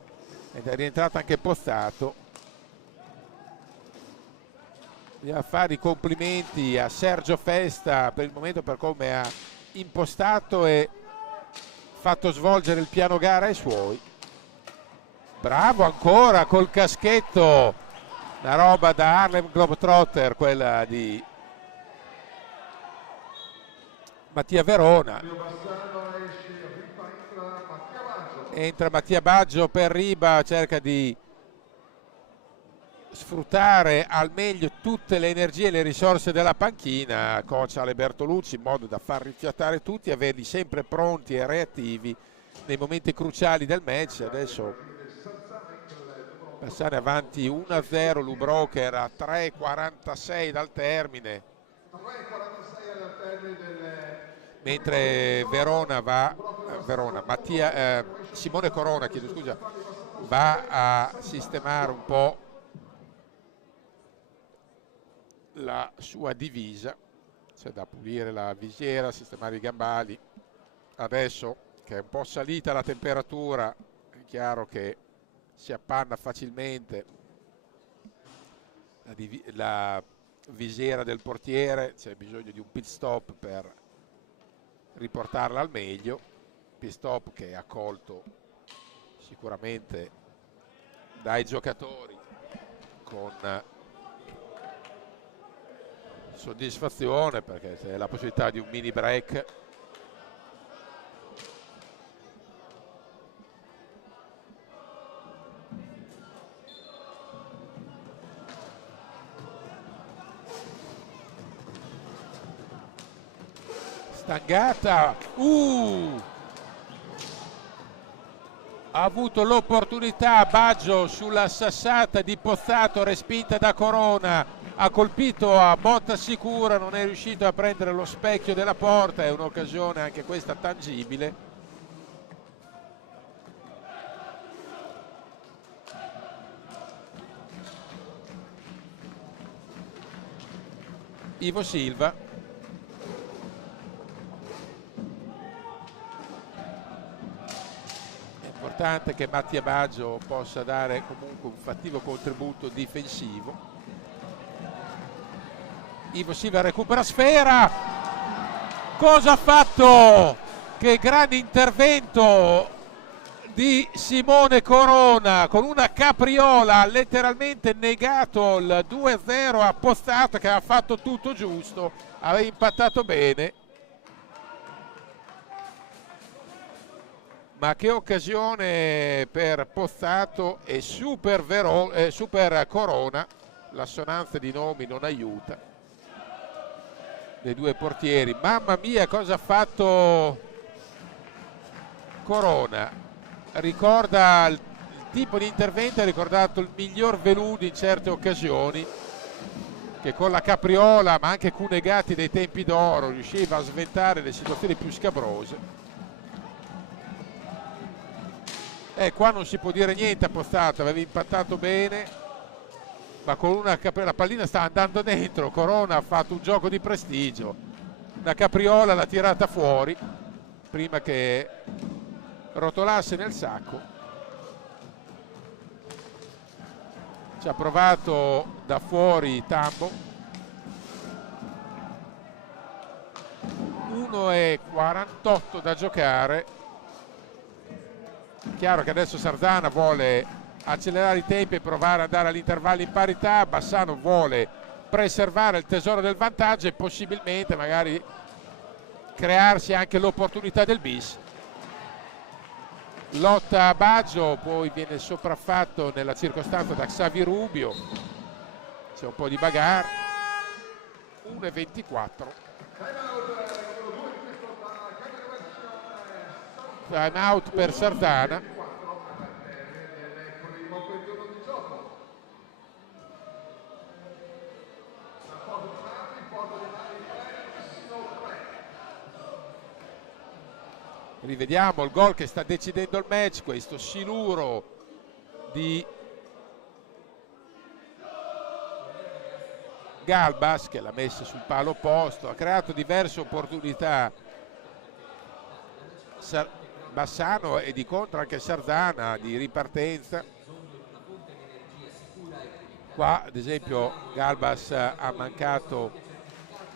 ed è rientrato anche Pozzato. Bisogna fare i complimenti a Sergio Festa per il momento, per come ha impostato e fatto svolgere il piano gara ai suoi. Bravo ancora col caschetto, una roba da Harlem Globetrotter quella di Mattia Verona. Entra Mattia Baggio per Riba, cerca di sfruttare al meglio tutte le energie e le risorse della panchina, coach Ale Bertolucci, in modo da far rifiatare tutti e averli sempre pronti e reattivi nei momenti cruciali del match. Adesso Bassano avanti 1-0, Lubrocher a 3,46 dal termine, mentre Simone Corona, chiedo scusa, va a sistemare un po' la sua divisa, c'è da pulire la visiera, sistemare i gambali. Adesso che è un po' salita la temperatura, è chiaro che si appanna facilmente la visiera del portiere, c'è bisogno di un pit stop per riportarla al meglio, pit stop che è accolto sicuramente dai giocatori con soddisfazione, perché c'è la possibilità di un mini break. Stangata, ha avuto l'opportunità Baggio sulla sassata di Pozzato, respinta da Corona, ha colpito a botta sicura, non è riuscito a prendere lo specchio della porta, è un'occasione anche questa tangibile. Ivo Silva. È importante che Mattia Baggio possa dare comunque un fattivo contributo difensivo. Ivo Silva recupera sfera. Cosa ha fatto? Che grande intervento di Simone Corona, con una capriola ha letteralmente negato il 2-0 a Pozzato, che ha fatto tutto giusto, aveva impattato bene. Ma che occasione per Pozzato e super Corona, l'assonanza di nomi non aiuta dei due portieri. Mamma mia, cosa ha fatto Corona, ricorda il tipo di intervento, ha ricordato il miglior Veludi in certe occasioni, che con la capriola ma anche Cunegati dei tempi d'oro riusciva a sventare le situazioni più scabrose. Qua non si può dire niente a Pozzato, aveva impattato bene, ma con la pallina sta andando dentro. Corona ha fatto un gioco di prestigio, una capriola l'ha tirata fuori prima che rotolasse nel sacco. Ci ha provato da fuori Tambo. 1:48 da giocare. Chiaro che adesso Sardana vuole accelerare i tempi e provare ad andare all'intervallo in parità. Bassano vuole preservare il tesoro del vantaggio e possibilmente magari crearsi anche l'opportunità del bis. Lotta a Baggio, poi viene sopraffatto nella circostanza da Xavi Rubio, c'è un po' di bagarre. 1:24. Time out per Sardana. Rivediamo il gol che sta decidendo il match, questo siluro di Galbas che l'ha messa sul palo opposto, ha creato diverse opportunità Bassano e di contro anche Sardana di ripartenza. Qua ad esempio Galbas ha mancato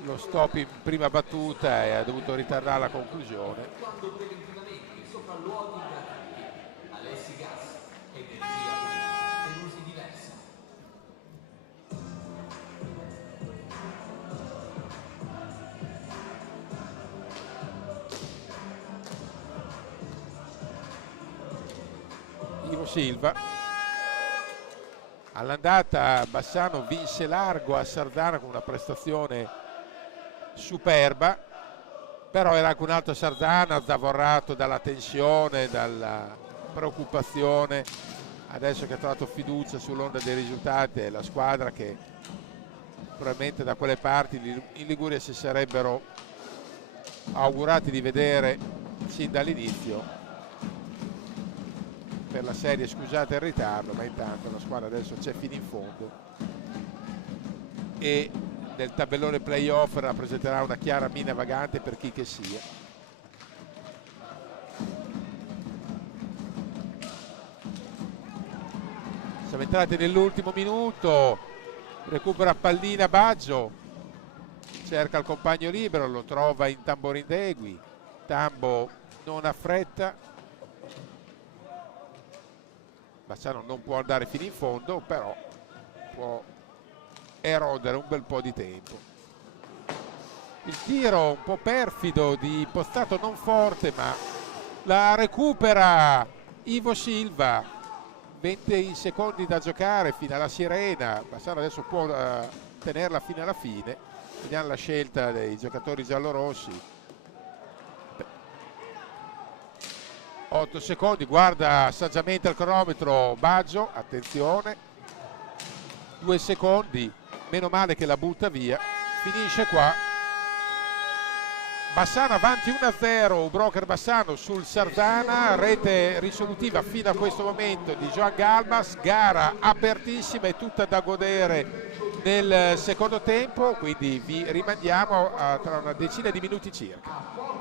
lo stop in prima battuta e ha dovuto ritardare la conclusione. Ivo Silva. All'andata Bassano vinse largo a Sardana con una prestazione superba, però era anche un altro Sardana zavorrato dalla tensione, dalla preoccupazione. Adesso che ha trovato fiducia sull'onda dei risultati, è la squadra che probabilmente da quelle parti in Liguria si sarebbero augurati di vedere sin dall'inizio per la serie. Scusate il ritardo, ma intanto la squadra adesso c'è fino in fondo e nel tabellone playoff rappresenterà una chiara mina vagante per chi che sia. Siamo entrati nell'ultimo minuto, recupera pallina Baggio, cerca il compagno libero, lo trova in Tamborindegui, Tambo non ha fretta, Bassano non può andare fino in fondo, però può erodere un bel po' di tempo. Il tiro un po' perfido di Postato, non forte, ma la recupera Ivo Silva. 20 secondi da giocare fino alla sirena. Bassano adesso può tenerla fino alla fine. Vediamo la scelta dei giocatori giallorossi. 8 secondi, guarda saggiamente il cronometro Baggio, attenzione. 2 secondi, meno male che la butta via. Finisce qua. Bassano avanti 1-0, Broker Bassano sul Sardana, rete risolutiva fino a questo momento di Joan Galbas, gara apertissima e tutta da godere nel secondo tempo, quindi vi rimandiamo tra una decina di minuti circa.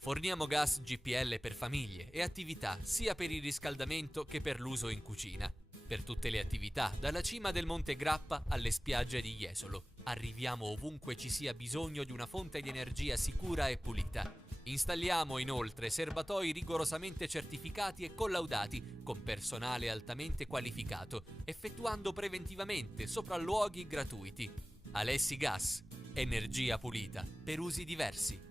Forniamo gas GPL per famiglie e attività sia per il riscaldamento che per l'uso in cucina. Per tutte le attività, dalla cima del Monte Grappa alle spiagge di Jesolo. Arriviamo ovunque ci sia bisogno di una fonte di energia sicura e pulita. Installiamo inoltre serbatoi rigorosamente certificati e collaudati con personale altamente qualificato, effettuando preventivamente sopralluoghi gratuiti. Alessi Gas, energia pulita per usi diversi.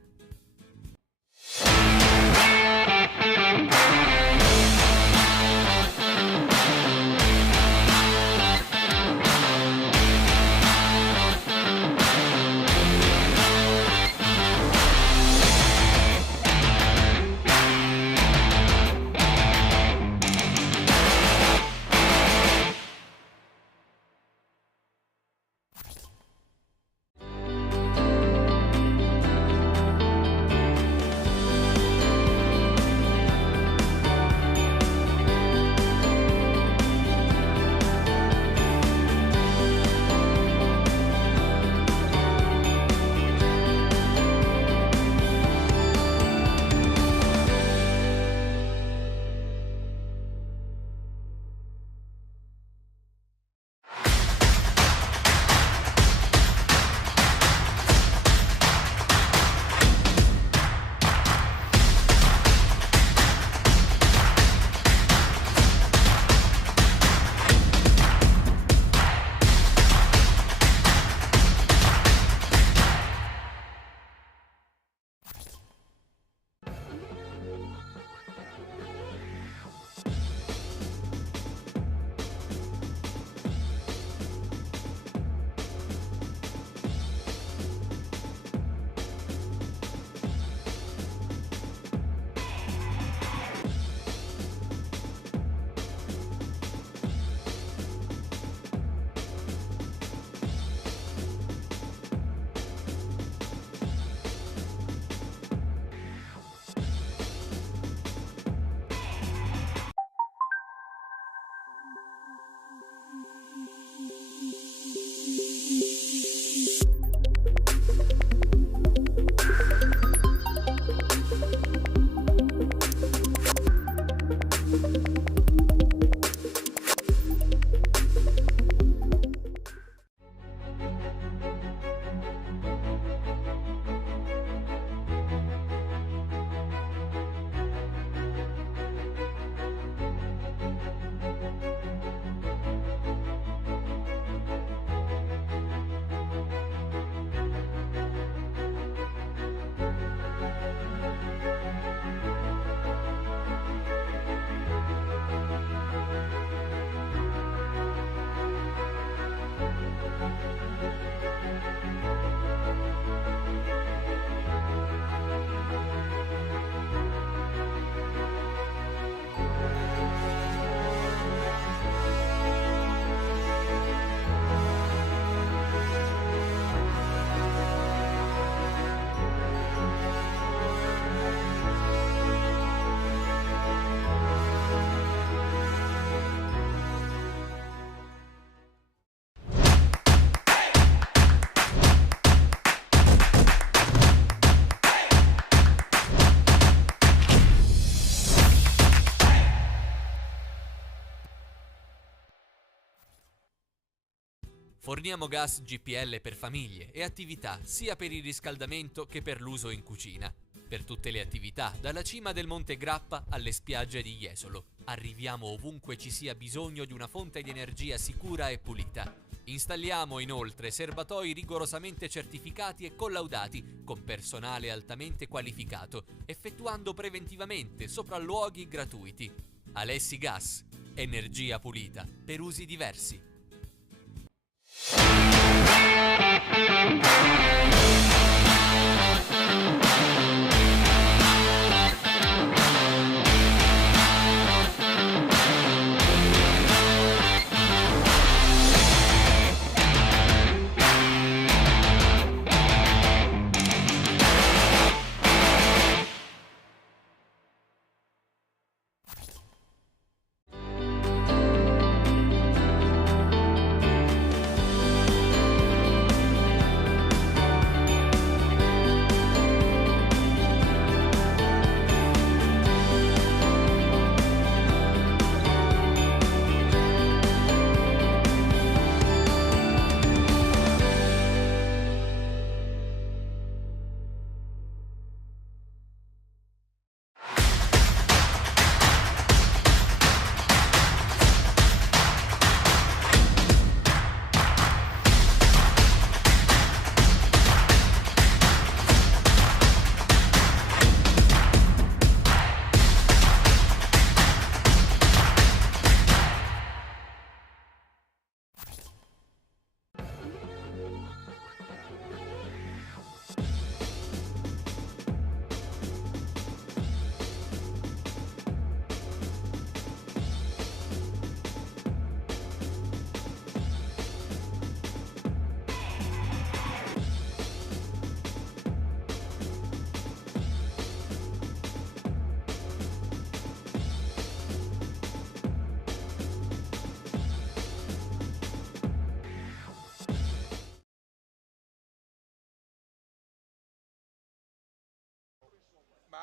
Forniamo gas GPL per famiglie e attività sia per il riscaldamento che per l'uso in cucina. Per tutte le attività, dalla cima del Monte Grappa alle spiagge di Jesolo. Arriviamo ovunque ci sia bisogno di una fonte di energia sicura e pulita. Installiamo inoltre serbatoi rigorosamente certificati e collaudati con personale altamente qualificato, effettuando preventivamente sopralluoghi gratuiti. Alessi Gas, energia pulita per usi diversi.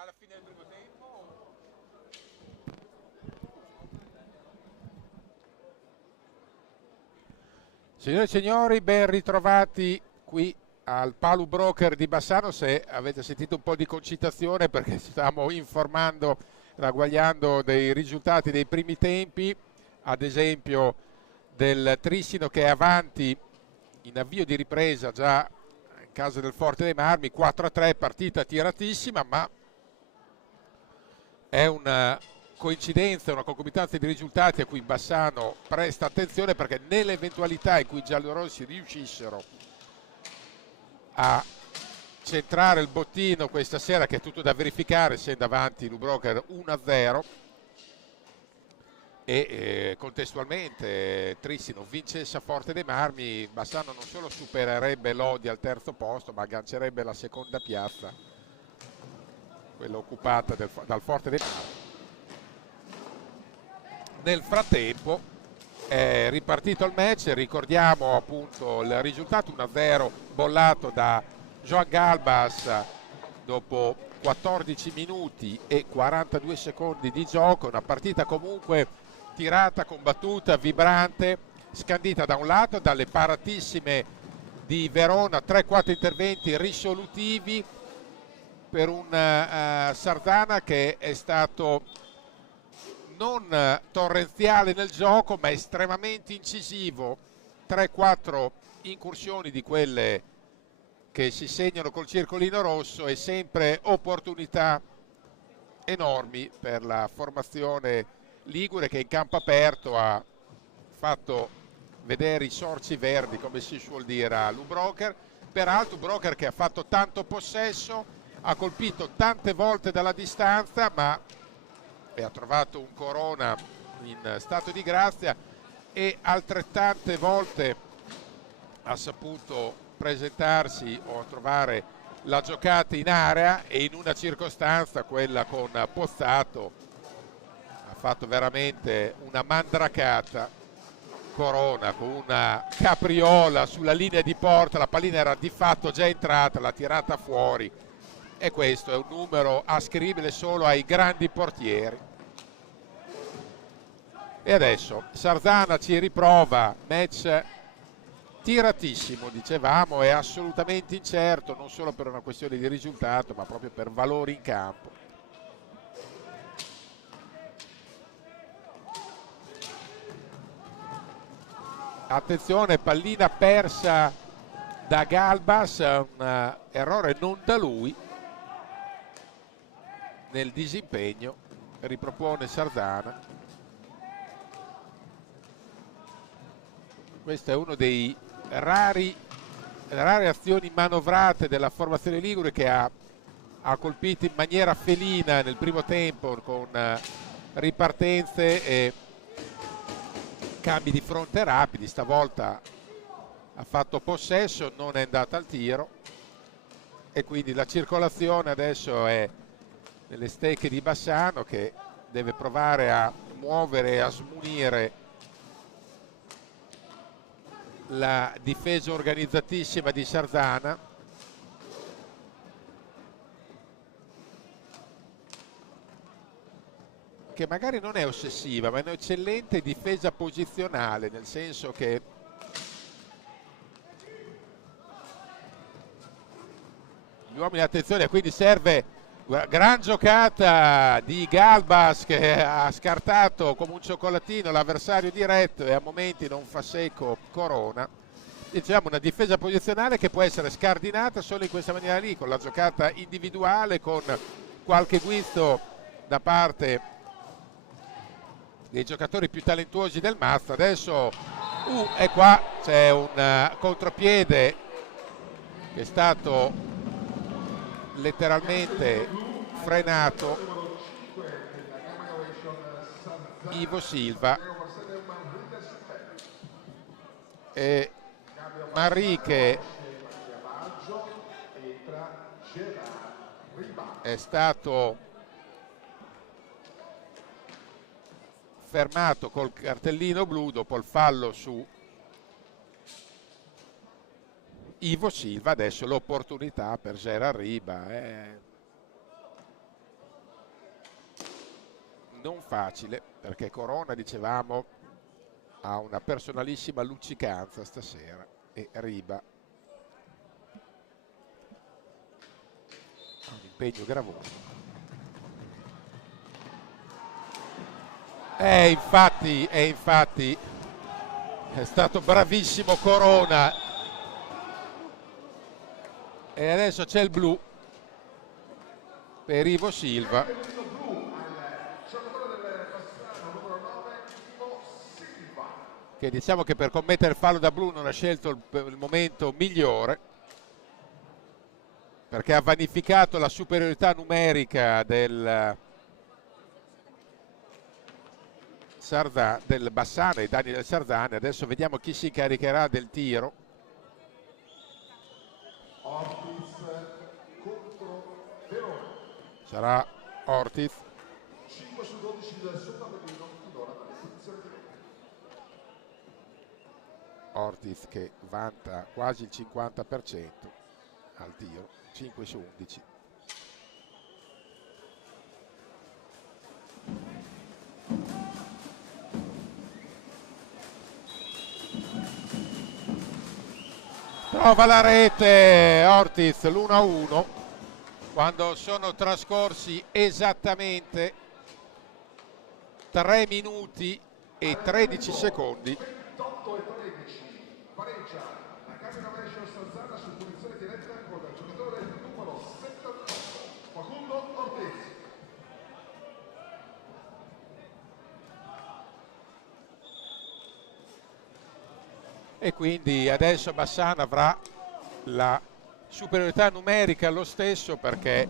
alla fine del primo tempo. Signore e signori, ben ritrovati qui al Palu Broker di Bassano. Se avete sentito un po' di concitazione perché stiamo informando, ragguagliando dei risultati dei primi tempi, ad esempio del Trissino che è avanti in avvio di ripresa già in casa del Forte dei Marmi, 4-3, partita tiratissima, ma è una coincidenza, una concomitanza di risultati a cui Bassano presta attenzione, perché nell'eventualità in cui i giallorossi riuscissero a centrare il bottino questa sera, che è tutto da verificare essendo avanti Lubroker 1-0, e contestualmente Trissino vincesse a Forte dei Marmi, Bassano non solo supererebbe Lodi al terzo posto, ma aggancerebbe la seconda piazza, quella occupata dal Forte dei Marmi. Nel frattempo è ripartito il match, ricordiamo appunto il risultato 1-0 bollato da Joan Galbas dopo 14 minuti e 42 secondi di gioco, una partita comunque tirata, combattuta, vibrante, scandita da un lato dalle paratissime di Verona, 3-4 interventi risolutivi per un Sardana che è stato non torrenziale nel gioco ma estremamente incisivo, 3-4 incursioni di quelle che si segnano col circolino rosso e sempre opportunità enormi per la formazione ligure, che in campo aperto ha fatto vedere i sorci verdi, come si suol dire, a Lubroker. Peraltro Lubroker che ha fatto tanto possesso, ha colpito tante volte dalla distanza, ma ha trovato un Corona in stato di grazia e altrettante volte ha saputo presentarsi o trovare la giocata in area, e in una circostanza, quella con Pozzato, ha fatto veramente una mandracata Corona con una capriola sulla linea di porta, la pallina era di fatto già entrata, l'ha tirata fuori, e questo è un numero ascrivibile solo ai grandi portieri. E adesso Sardana ci riprova, match tiratissimo, dicevamo, è assolutamente incerto, non solo per una questione di risultato ma proprio per valori in campo. Attenzione, pallina persa da Galbas, un errore non da lui nel disimpegno, ripropone Sardana. Questo è uno dei rare azioni manovrate della formazione ligure, che ha colpito in maniera felina nel primo tempo con ripartenze e cambi di fronte rapidi. Stavolta ha fatto possesso, non è andata al tiro, e quindi la circolazione adesso è nelle stecche di Bassano, che deve provare a muovere e a smunire la difesa organizzatissima di Sardana, che magari non è ossessiva ma è un'eccellente difesa posizionale, nel senso che gli uomini, attenzione, quindi serve, gran giocata di Galbas che ha scartato come un cioccolatino l'avversario diretto, e a momenti non fa secco Corona. Diciamo una difesa posizionale che può essere scardinata solo in questa maniera lì, con la giocata individuale, con qualche guizzo da parte dei giocatori più talentuosi del mazzo. Adesso e qua c'è un contropiede che è stato letteralmente frenato. Ivo Silva e Manrique è stato fermato col cartellino blu dopo il fallo su Ivo Silva. Adesso l'opportunità per Gerard Riba. non facile, perché Corona, dicevamo, ha una personalissima luccicanza stasera, e Riba ha un impegno gravoso. Infatti è stato bravissimo Corona. E adesso c'è il blu per Ivo Silva. Che diciamo che per commettere il fallo da blu non ha scelto il momento migliore, perché ha vanificato la superiorità numerica del Bassano ai danni del Sarzana. Adesso vediamo chi si caricherà del tiro. Sarà Ortiz. 5 su 12 del suo tabellino finora dalle posizioni di Ortiz che vanta quasi il 50% al tiro, 5 su 11. Trova la rete Ortiz, l'1-1, quando sono trascorsi esattamente 3 minuti e 13 secondi. 28 e 13. Pareggia la Camera Vecchio Sarzana su punizione diretta con il giocatore numero 78, Facundo Ortiz. E quindi adesso Bassano avrà la superiorità numerica lo stesso, perché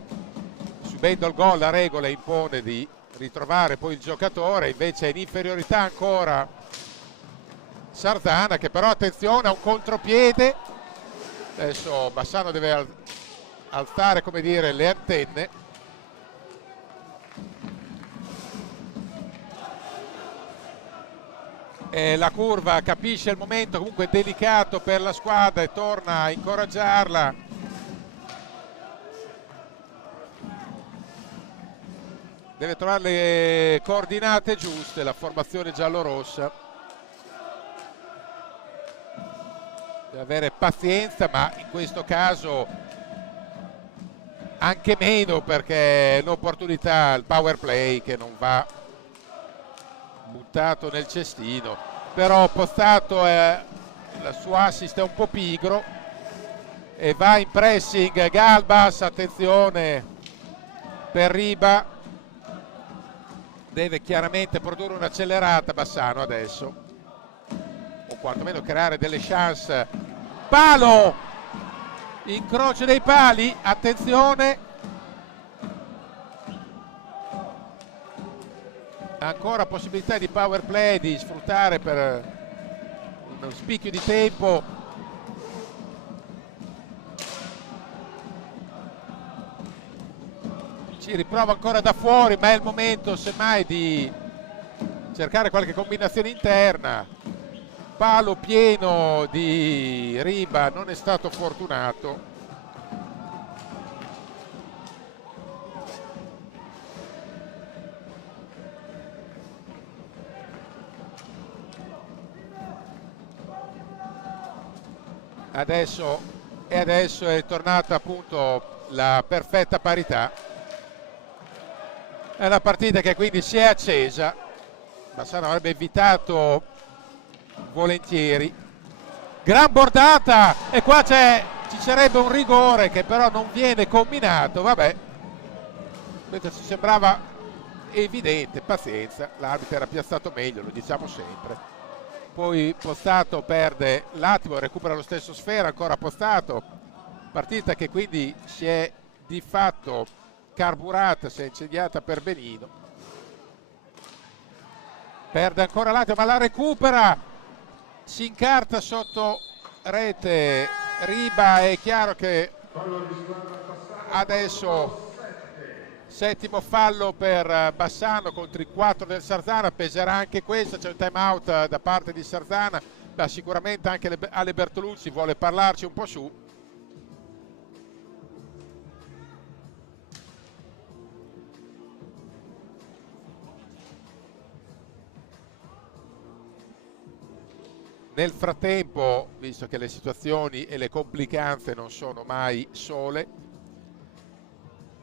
subendo il gol la regola impone di ritrovare poi il giocatore, invece è in inferiorità ancora Sarzana, che però, attenzione, ha un contropiede. Adesso Bassano deve alzare, come dire, le antenne. E la curva capisce il momento comunque delicato per la squadra e torna a incoraggiarla. Deve trovare le coordinate giuste la formazione giallorossa. Deve avere pazienza, ma in questo caso anche meno, perché l'opportunità, il power play che non va buttato nel cestino. Però Pozzato, il suo assist è un po' pigro e va in pressing Galbas. Attenzione per Riba, deve chiaramente produrre un'accelerata Bassano adesso, o quantomeno creare delle chance. Palo, incrocio dei pali, attenzione, ancora possibilità di power play, di sfruttare per uno spicchio di tempo. Ci riprova ancora da fuori, ma è il momento semmai di cercare qualche combinazione interna. Palo pieno di Riba, non è stato fortunato. Adesso è tornata appunto la perfetta parità. È una partita che quindi si è accesa. Bassano avrebbe evitato volentieri. Gran bordata, e qua ci sarebbe un rigore che però non viene combinato. Vabbè, ci sembrava evidente. Pazienza, l'arbitro era piazzato meglio, lo diciamo sempre. Poi Pozzato perde l'attimo, recupera lo stesso Sfera, ancora Pozzato. Partita che quindi si è di fatto carburata, si è incendiata per Benino. Perde ancora l'attimo, ma la recupera. Si incarta sotto rete Riba. È chiaro che adesso settimo fallo per Bassano contro i 4 del Sarzana. Peserà anche questo, c'è un time out da parte di Sarzana, ma sicuramente anche Ale Bertoluzzi vuole parlarci un po' su. Nel frattempo, visto che le situazioni e le complicanze non sono mai sole,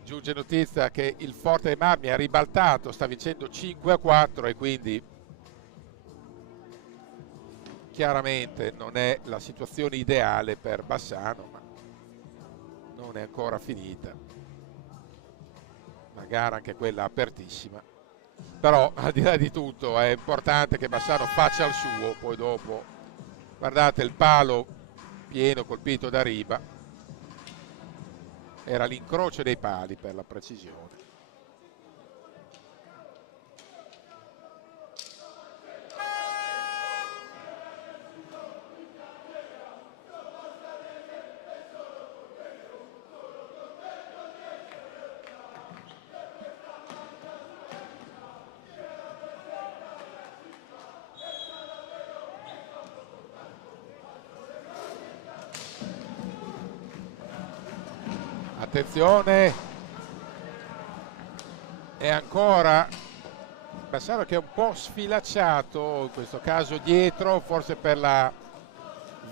giunge notizia che il Forte dei Marmi ha ribaltato, sta vincendo 5-4 e quindi chiaramente non è la situazione ideale per Bassano, ma non è ancora finita. Una gara anche quella apertissima. Però al di là di tutto è importante che Bassano faccia il suo, poi dopo guardate il palo pieno colpito da Riba, era l'incrocio dei pali per la precisione. Attenzione, è ancora Bassano che è un po' sfilacciato in questo caso dietro, forse per la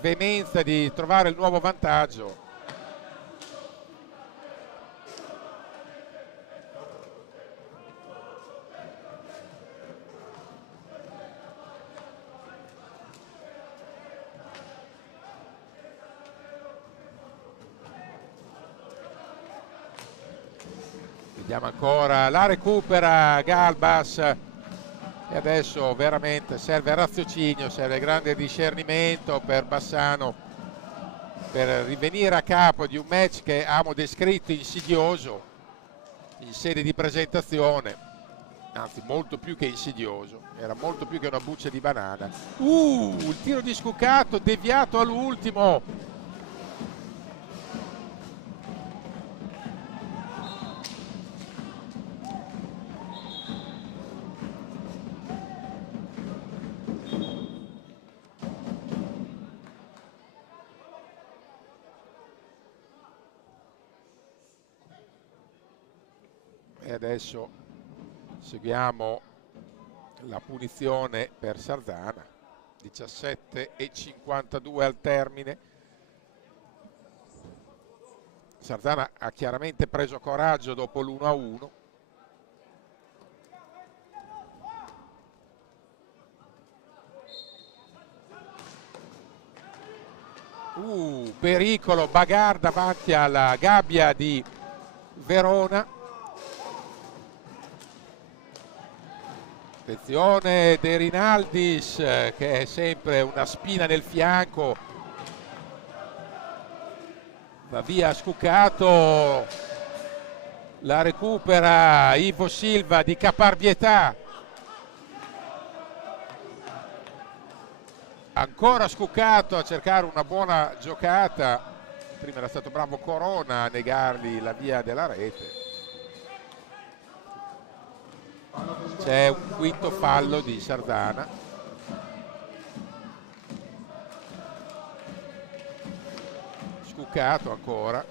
veemenza di trovare il nuovo vantaggio. Vediamo ancora, la recupera Galbas e adesso veramente serve raziocinio, serve grande discernimento per Bassano per rivenire a capo di un match che abbiamo descritto insidioso in sede di presentazione, anzi molto più che insidioso, era molto più che una buccia di banana. Il tiro di Scuccato deviato all'ultimo. E adesso seguiamo la punizione per Sardana, 17:52 al termine. Sardana ha chiaramente preso coraggio dopo l'1-1. Pericolo, bagarre davanti alla gabbia di Verona. Attenzione De Rinaldis che è sempre una spina nel fianco, va via Scuccato, la recupera Ivo Silva di caparbietà, ancora Scuccato a cercare una buona giocata, prima era stato bravo Corona a negargli la via della rete. C'è un quinto fallo di Sardana. Scuccato ancora,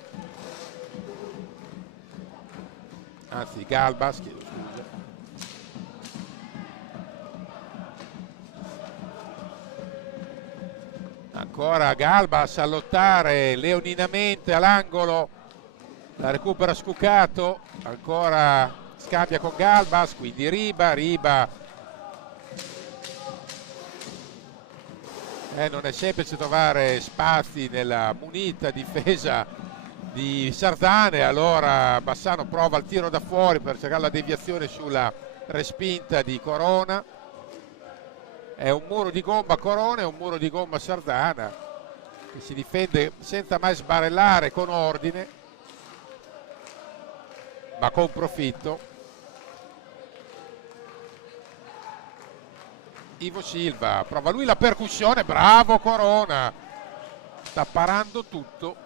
anzi Galbas, chiedo scusa. Ancora Galbas a lottare leoninamente all'angolo, la recupera Scuccato, ancora scambia con Galbas, quindi Riba non è semplice trovare spazi nella munita difesa di Sardane, allora Bassano prova il tiro da fuori per cercare la deviazione sulla respinta di Corona. È un muro di gomma Corona e un muro di gomma Sardana che si difende senza mai sbarellare, con ordine ma con profitto. Ivo Silva, prova lui la percussione, bravo Corona, sta parando tutto.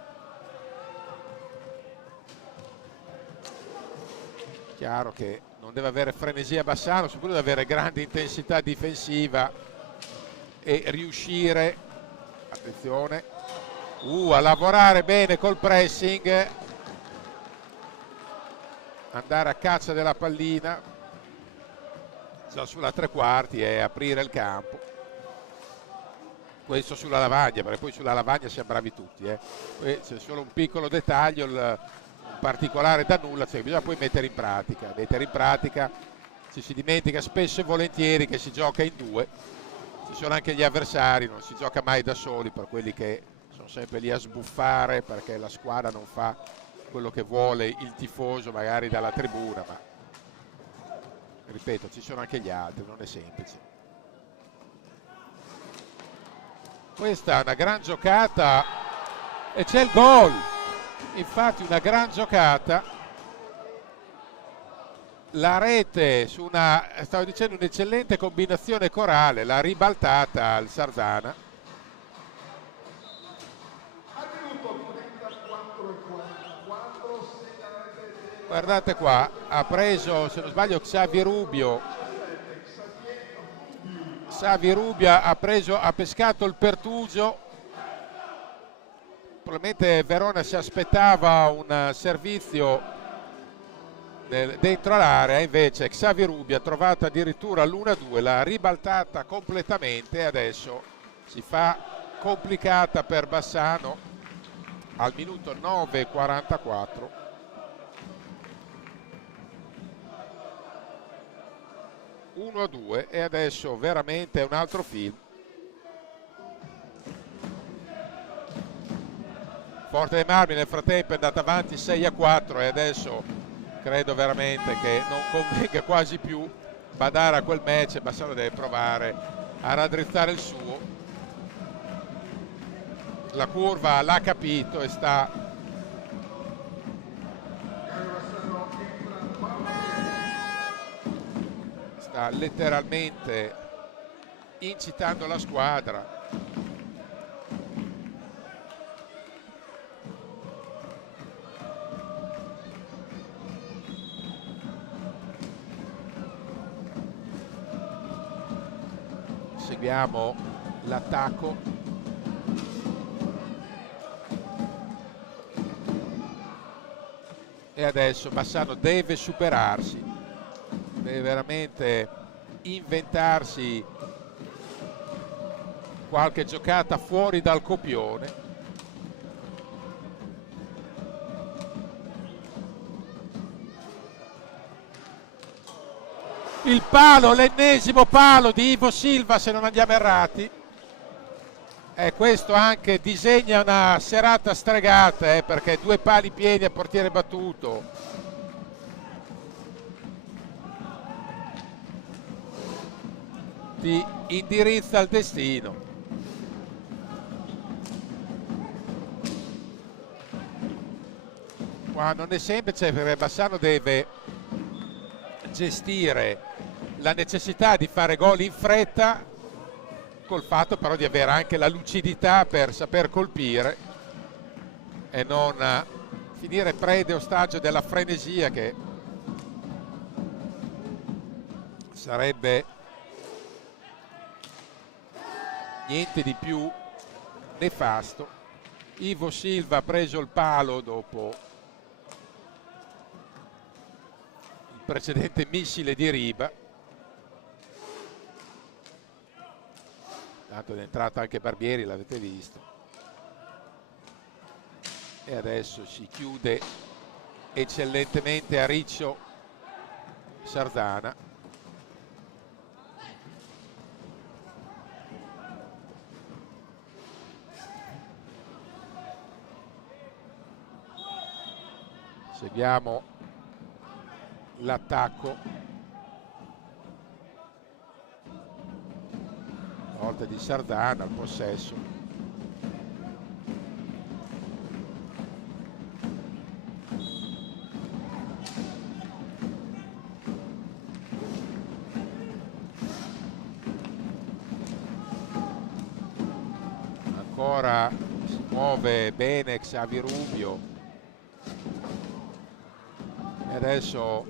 Chiaro che non deve avere frenesia Bassano, soprattutto deve avere grande intensità difensiva e riuscire, attenzione, a lavorare bene col pressing, andare a caccia della pallina già sulla tre quarti e aprire il campo. Questo sulla lavagna, perché poi sulla lavagna siamo bravi tutti, poi c'è solo un piccolo dettaglio, un particolare da nulla, cioè bisogna poi mettere in pratica. Ci si dimentica spesso e volentieri che si gioca in due, ci sono anche gli avversari, non si gioca mai da soli, per quelli che sono sempre lì a sbuffare perché la squadra non fa quello che vuole il tifoso magari dalla tribuna, ma ripeto, ci sono anche gli altri, non è semplice. Questa è una gran giocata e c'è il gol, infatti una gran giocata, la rete su una, stavo dicendo, un'eccellente combinazione corale, l'ha ribaltata al Sardana. Guardate qua, ha preso, se non sbaglio, Xavi Rubio ha pescato il Pertugio. Probabilmente Verona si aspettava un servizio dentro l'area, invece Xavi Rubio ha trovato addirittura l'1-2, l'ha ribaltata completamente e adesso si fa complicata per Bassano al minuto 9:44. 1-2 e adesso veramente è un altro film. Forte dei Marmi nel frattempo è andata avanti 6-4 e adesso credo veramente che non convenga quasi più badare a quel match. Bassano deve provare a raddrizzare il suo. La curva l'ha capito e sta letteralmente incitando la squadra. Seguiamo l'attacco. E adesso Bassano deve superarsi, deve veramente inventarsi qualche giocata fuori dal copione. Il palo, l'ennesimo palo di Ivo Silva, se non andiamo errati. E questo anche disegna una serata stregata, perché 2 pali pieni a portiere battuto. Ti indirizza al destino. Qua non è semplice perché Bassano deve gestire la necessità di fare gol in fretta col fatto però di avere anche la lucidità per saper colpire e non finire prede ostaggio della frenesia, che sarebbe niente di più nefasto. Ivo Silva ha preso il palo dopo il precedente missile di Riba. Tanto è entrato anche Barbieri, l'avete visto. E adesso si chiude eccellentemente a riccio Sardana. Seguiamo l'attacco. Volta di Sardana al possesso. Ancora si muove bene Xavi Rubio e adesso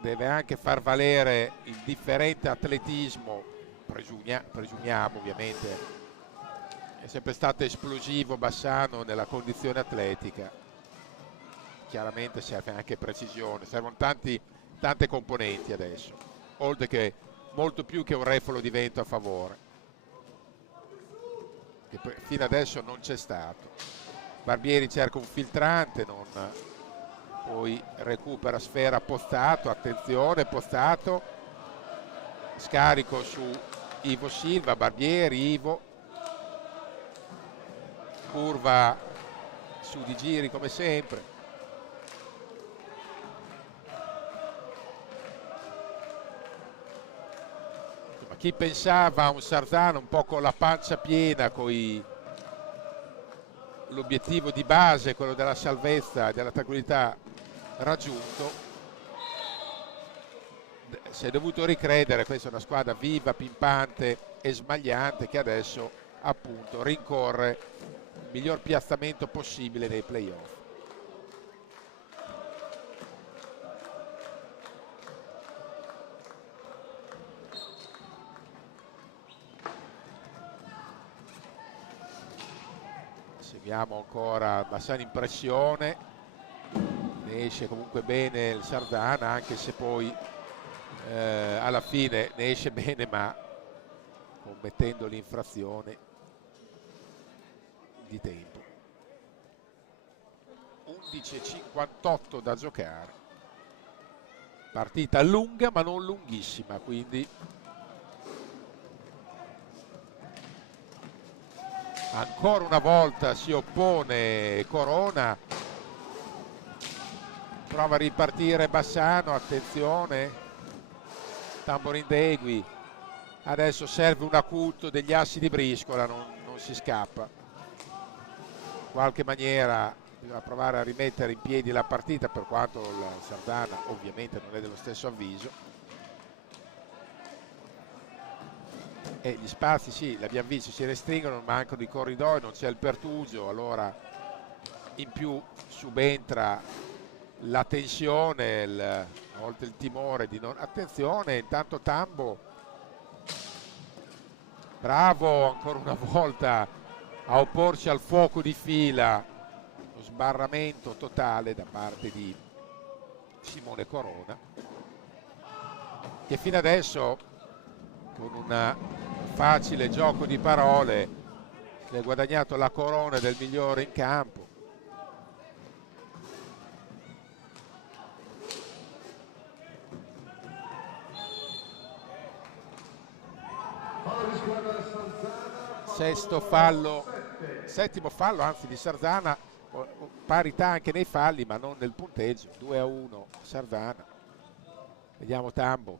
deve anche far valere il differente atletismo. Presumiamo ovviamente, è sempre stato esplosivo Bassano nella condizione atletica, chiaramente serve anche precisione, servono tante componenti adesso, oltre che molto più che un refolo di vento a favore. che fino adesso non c'è stato. Barbieri cerca un filtrante, poi recupera sfera Postato, attenzione Postato, scarico su Ivo Silva, Barbieri, Ivo, curva su di giri come sempre. Ma chi pensava a un Sarzana un po' con la pancia piena, con l'obiettivo di base, quello della salvezza e della tranquillità raggiunto, si è dovuto ricredere. Questa è una squadra viva, pimpante e smagliante che adesso appunto rincorre il miglior piazzamento possibile nei playoff. Seguiamo ancora Bassano in pressione, ne esce comunque bene il Sardana, anche se poi alla fine ne esce bene ma commettendo l'infrazione di tempo. 11:58 da giocare, partita lunga ma non lunghissima, quindi ancora una volta si oppone Corona, prova a ripartire Bassano, attenzione Tamborindegui, adesso serve un acuto degli assi di briscola, non si scappa. In qualche maniera bisogna provare a rimettere in piedi la partita, per quanto il Sardana ovviamente non è dello stesso avviso. E gli spazi sì, l'abbiamo visto, si restringono, mancano i corridoi, non c'è il pertugio, allora in più subentra la tensione, oltre il timore di non... Attenzione, intanto Tambo, bravo ancora una volta a opporsi al fuoco di fila, lo sbarramento totale da parte di Simone Corona, che fino adesso con un facile gioco di parole si è guadagnato la corona del migliore in campo. Settimo fallo anzi di Sarzana, parità anche nei falli ma non nel punteggio. 2-1 Sarzana. Vediamo Tambo,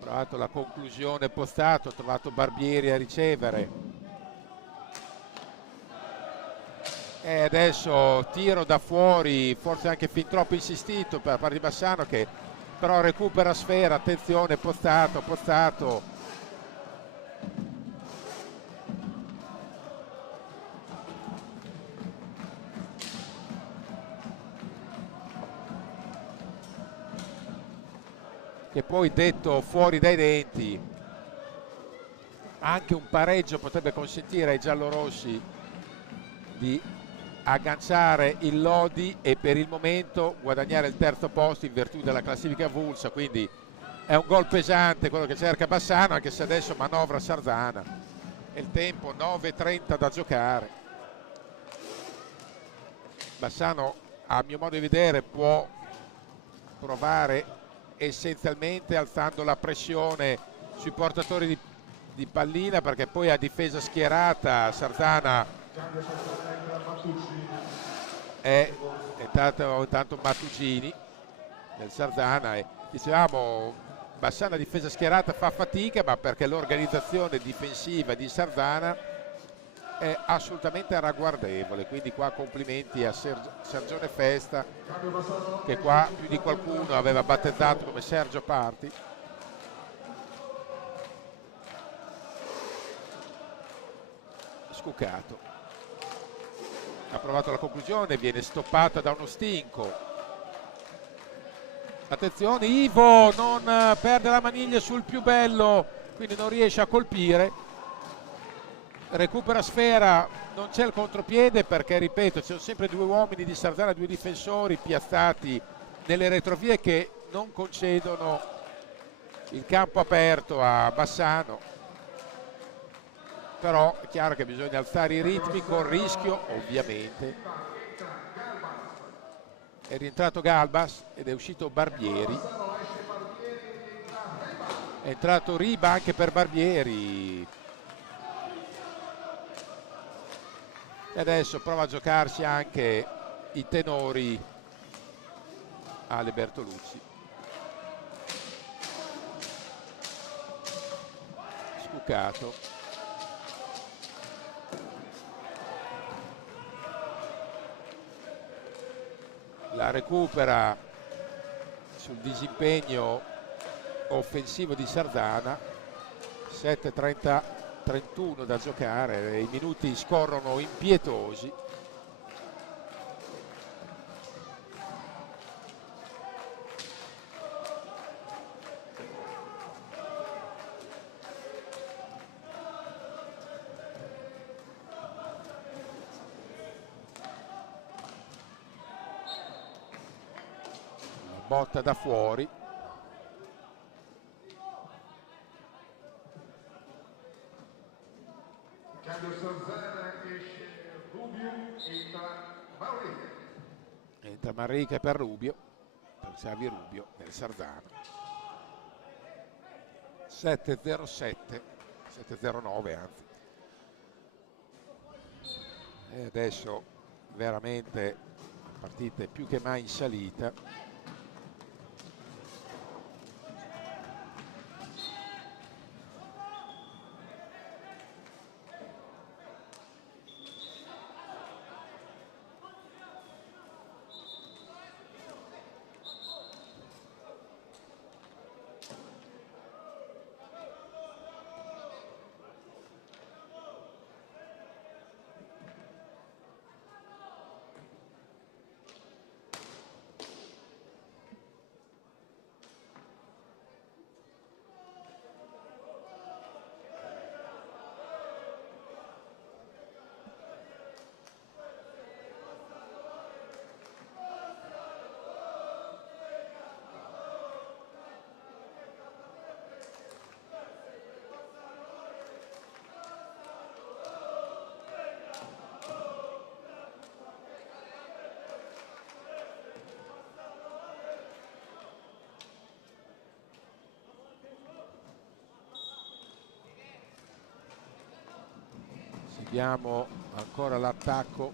provato la conclusione Postato, ha trovato Barbieri a ricevere. E adesso tiro da fuori, forse anche fin troppo insistito per parte di Bassano, che però recupera sfera, attenzione Postato. Che poi, detto fuori dai denti, anche un pareggio potrebbe consentire ai giallorossi di agganciare il Lodi e per il momento guadagnare il terzo posto in virtù della classifica avulsa, quindi è un gol pesante quello che cerca Bassano, anche se adesso manovra Sarzana. E il tempo 9:30 da giocare. Bassano, a mio modo di vedere, può provare essenzialmente alzando la pressione sui portatori di pallina, perché poi a difesa schierata Sarzana è intanto Mattugini del Sarzana, e dicevamo Bassano a difesa schierata fa fatica, ma perché l'organizzazione difensiva di Sarzana è assolutamente ragguardevole, quindi qua complimenti a Sergione Festa, che qua più di qualcuno aveva battezzato come Sergio Parti. Scuccato, ha provato la conclusione, viene stoppata da uno stinco. Attenzione, Ivo non perde la maniglia sul più bello, quindi non riesce a colpire. recupera sfera, non c'è il contropiede perché, ripeto, ci sono sempre due uomini di Sardana, due difensori piazzati nelle retrovie che non concedono il campo aperto a Bassano. Però è chiaro che bisogna alzare i ritmi con rischio, ovviamente. È rientrato Galbas ed è uscito Barbieri. È entrato Riba anche per Barbieri. E adesso prova a giocarsi anche i tenori Ale Bertolucci. Scuccato. La recupera sul disimpegno offensivo di Sardana. 7:30-31 da giocare, i minuti scorrono impietosi. La botta da fuori. Entra Manrique per Rubio, per Xavi Rubio nel Sardana. 7:07, 7:09 anzi. E adesso veramente la partita è più che mai in salita. Seguiamo ancora l'attacco.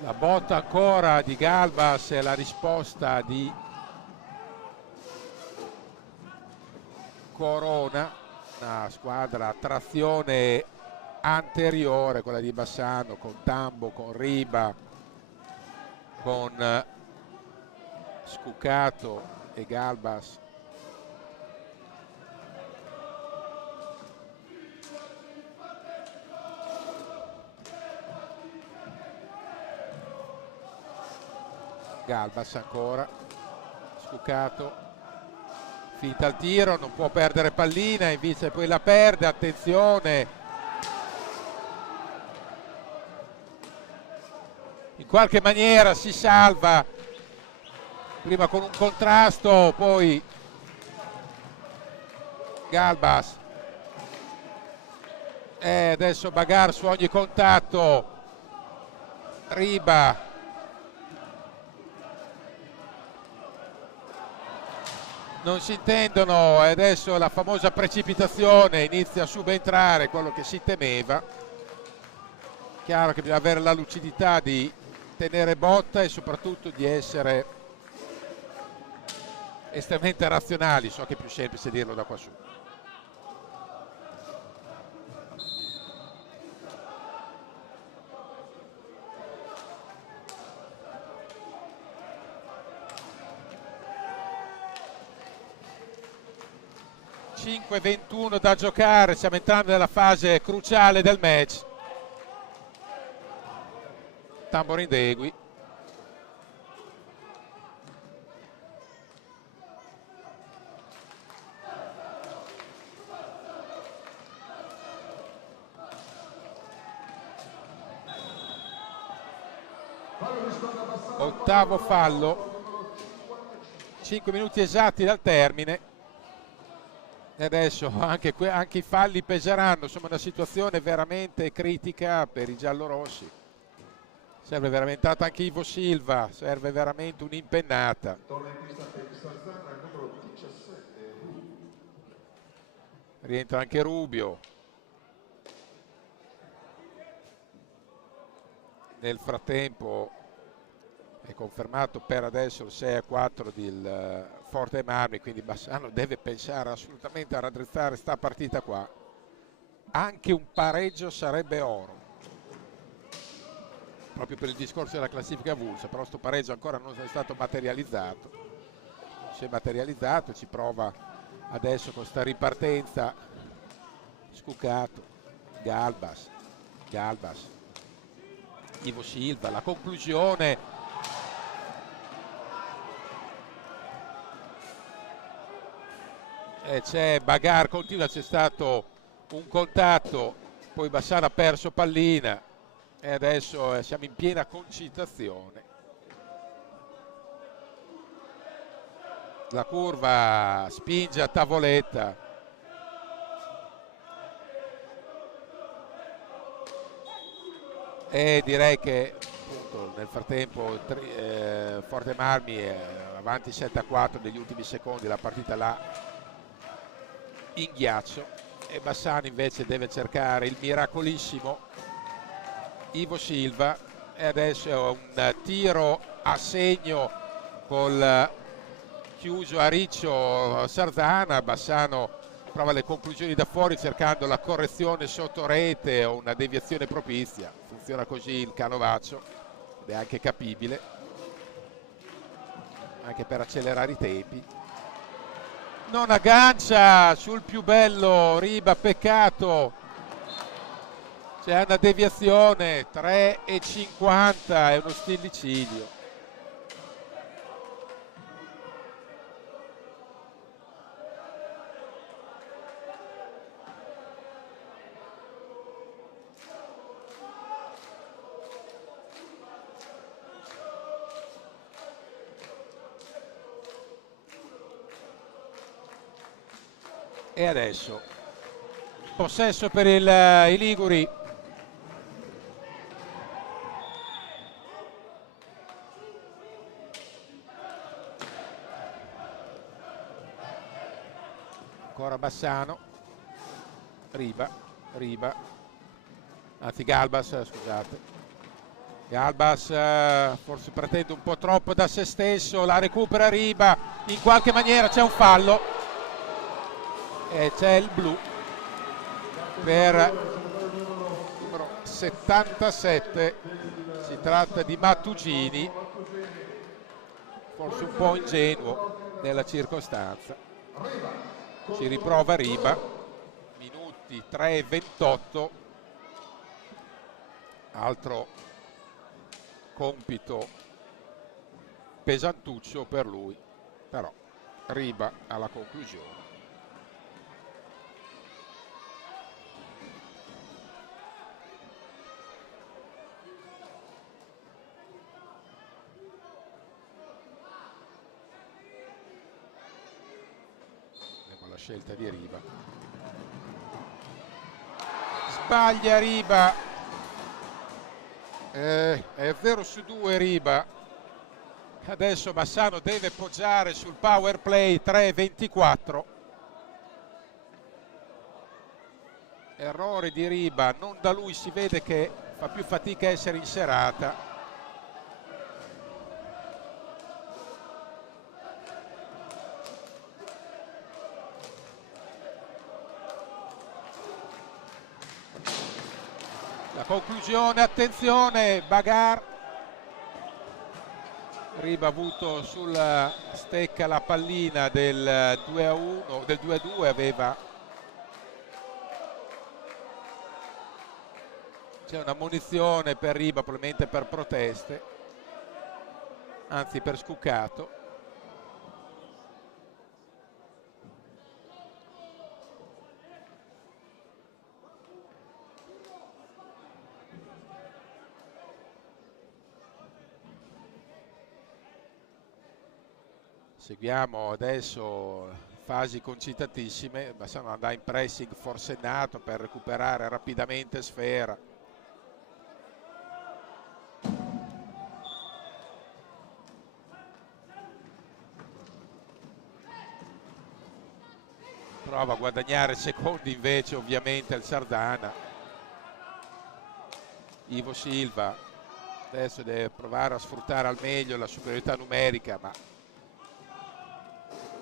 La botta ancora di Galbas e la risposta di Corona. Una squadra a trazione anteriore, quella di Bassano, con Tambo, con Riba, con Scuccato e Galbas. Galbas ancora, Scuccato, finta il tiro, non può perdere pallina, invece poi la perde, attenzione. In qualche maniera si salva, prima con un contrasto, poi Galbas. E adesso bagarre su ogni contatto, Riba. Non si intendono e adesso la famosa precipitazione inizia a subentrare, quello che si temeva. Chiaro che bisogna avere la lucidità di tenere botta e soprattutto di essere estremamente razionali. So che è più semplice dirlo da qua su. (5:21 da giocare), stiamo entrando nella fase cruciale del match. Tamborindegui. Ottavo fallo, 5 minuti esatti dal termine. E adesso anche i falli peseranno, insomma una situazione veramente critica per i giallorossi. Serve veramente anche Ivo Silva, serve veramente un'impennata. Rientra anche Rubio. Nel frattempo è confermato per adesso il 6-4 del Forte Marmi, quindi Bassano deve pensare assolutamente a raddrizzare sta partita qua. Anche un pareggio sarebbe oro, proprio per il discorso della classifica avulsa, però sto pareggio ancora non è stato materializzato. Si è materializzato, ci prova adesso con sta ripartenza. Scuccato, Galbas, Ivo Silva, la conclusione. E c'è Bagar, continua, c'è stato un contatto, poi Bassano ha perso pallina e adesso siamo in piena concitazione. La curva spinge a tavoletta. E direi che appunto, nel frattempo Forte Marmi è avanti 7-4 negli ultimi secondi, la partita là in ghiaccio, e Bassano invece deve cercare il miracolissimo Ivo Silva, e adesso è un tiro a segno col chiuso a riccio Sarzana. Bassano prova le conclusioni da fuori cercando la correzione sotto rete o una deviazione propizia. Funziona così il canovaccio ed è anche capibile, anche per accelerare i tempi. Non aggancia sul più bello Riba, peccato, c'è una deviazione. 3,50 è uno stillicidio. E adesso possesso per i liguri. Ancora Bassano, Riba, anzi Galbas, scusate. Galbas forse pretende un po' troppo da se stesso, la recupera Riba, in qualche maniera c'è un fallo. E c'è il blu per numero 77, si tratta di Mattugini, forse un po' ingenuo nella circostanza. Si riprova Riba, minuti 3,28, altro compito pesantuccio per lui, però Riba alla conclusione. La scelta di Riba, sbaglia Riba, è 0-2 Riba. Adesso Bassano deve poggiare sul power play. 3-24, errore di Riba, non da lui, si vede che fa più fatica a essere in serata. La conclusione, attenzione, Bagar. Riba ha avuto sulla stecca la pallina del 2-1, del 2-2, aveva. C'è una munizione per Riba, probabilmente per proteste, anzi per Scuccato. Seguiamo adesso fasi concitatissime. Bassano andare in pressing forsennato per recuperare rapidamente sfera. Prova a guadagnare secondi invece ovviamente il Sardana. Ivo Silva adesso deve provare a sfruttare al meglio la superiorità numerica, ma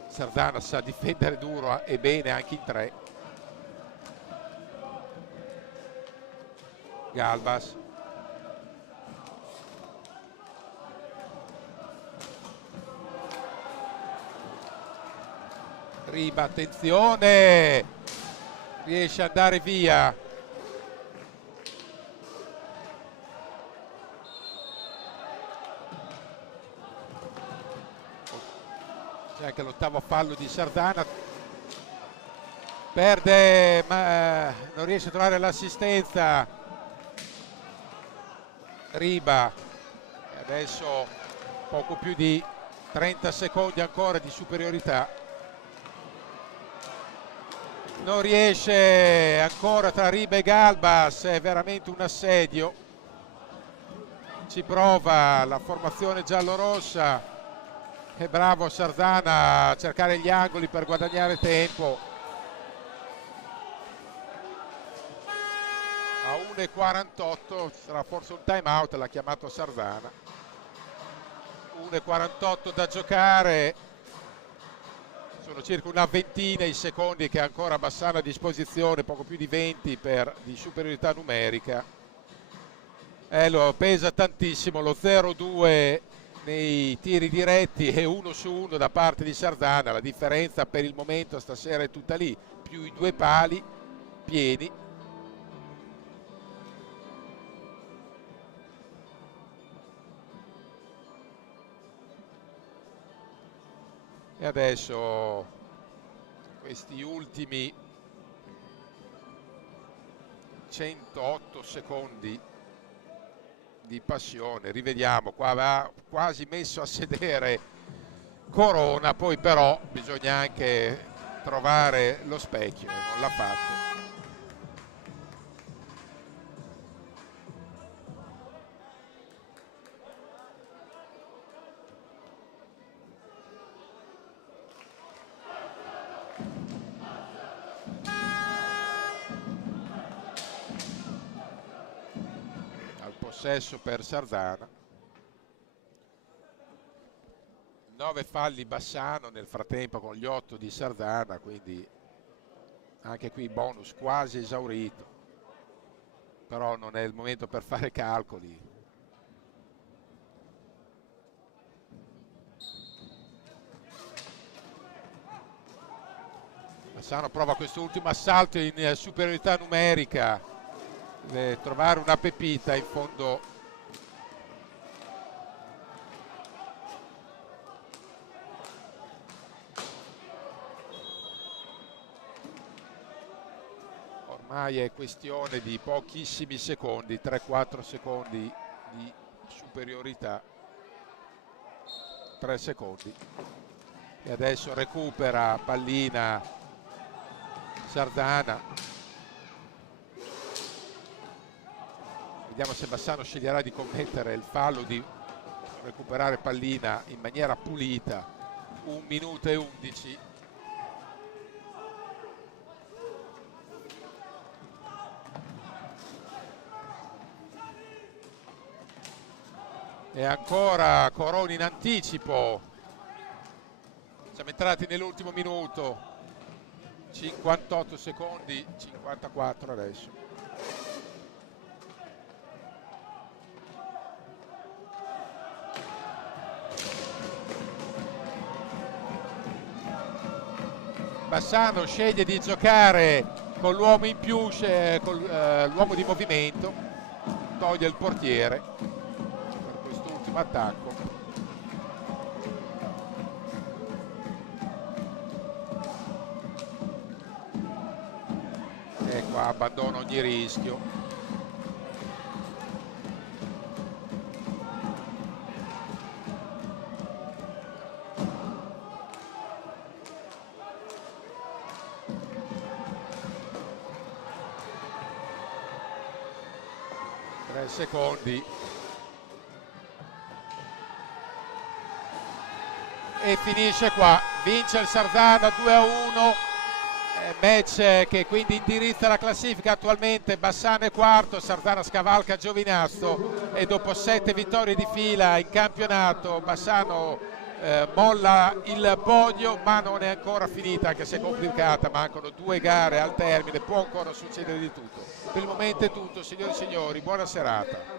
Sardana sa difendere duro e bene anche in tre. Galbas. Riba, attenzione! Riesce ad andare via. C'è anche l'ottavo fallo di Sardana. Perde, ma non riesce a trovare l'assistenza. Riba. E adesso poco più di 30 secondi ancora di superiorità. Non riesce ancora tra Riba e Galbas, è veramente un assedio. Ci prova la formazione giallorossa. È bravo Sardana a cercare gli angoli per guadagnare tempo. A 1:48 sarà forse un time out, l'ha chiamato Sardana. 1:48 da giocare. Sono circa una ventina i secondi che ha ancora Bassano a disposizione, poco più di 20 di superiorità numerica. Lo pesa tantissimo lo 0-2 nei tiri diretti e 1-1 da parte di Sardana. La differenza per il momento stasera è tutta lì, più i due pali pieni. E adesso questi ultimi 108 secondi di passione. Rivediamo, qua va quasi messo a sedere Corona, poi però bisogna anche trovare lo specchio e non l'ha fatto. Possesso per Sardana. 9 falli Bassano nel frattempo con gli 8 di Sardana, quindi anche qui bonus quasi esaurito, però non è il momento per fare calcoli. Bassano prova quest'ultimo assalto in superiorità numerica. Deve trovare una pepita in fondo. Ormai è questione di pochissimi secondi, 3-4 secondi di superiorità. 3 secondi. E adesso recupera pallina Sardana. Vediamo se Bassano sceglierà di commettere il fallo di recuperare pallina in maniera pulita. 1 minuto e 11. E ancora Corona in anticipo. Siamo entrati nell'ultimo minuto. 58 secondi, 54 adesso. Bassano sceglie di giocare con l'uomo in più, con l'uomo di movimento, toglie il portiere per quest'ultimo attacco. E qua abbandona ogni rischio. secondi. E finisce qua, vince il Sarzana 2-1, match che quindi indirizza la classifica. Attualmente Bassano è quarto, Sarzana scavalca Giovinazzo e dopo 7 vittorie di fila in campionato Bassano molla il podio, ma non è ancora finita, anche se è complicata, mancano 2 gare al termine, può ancora succedere di tutto. Per il momento è tutto, signori e signori, buona serata.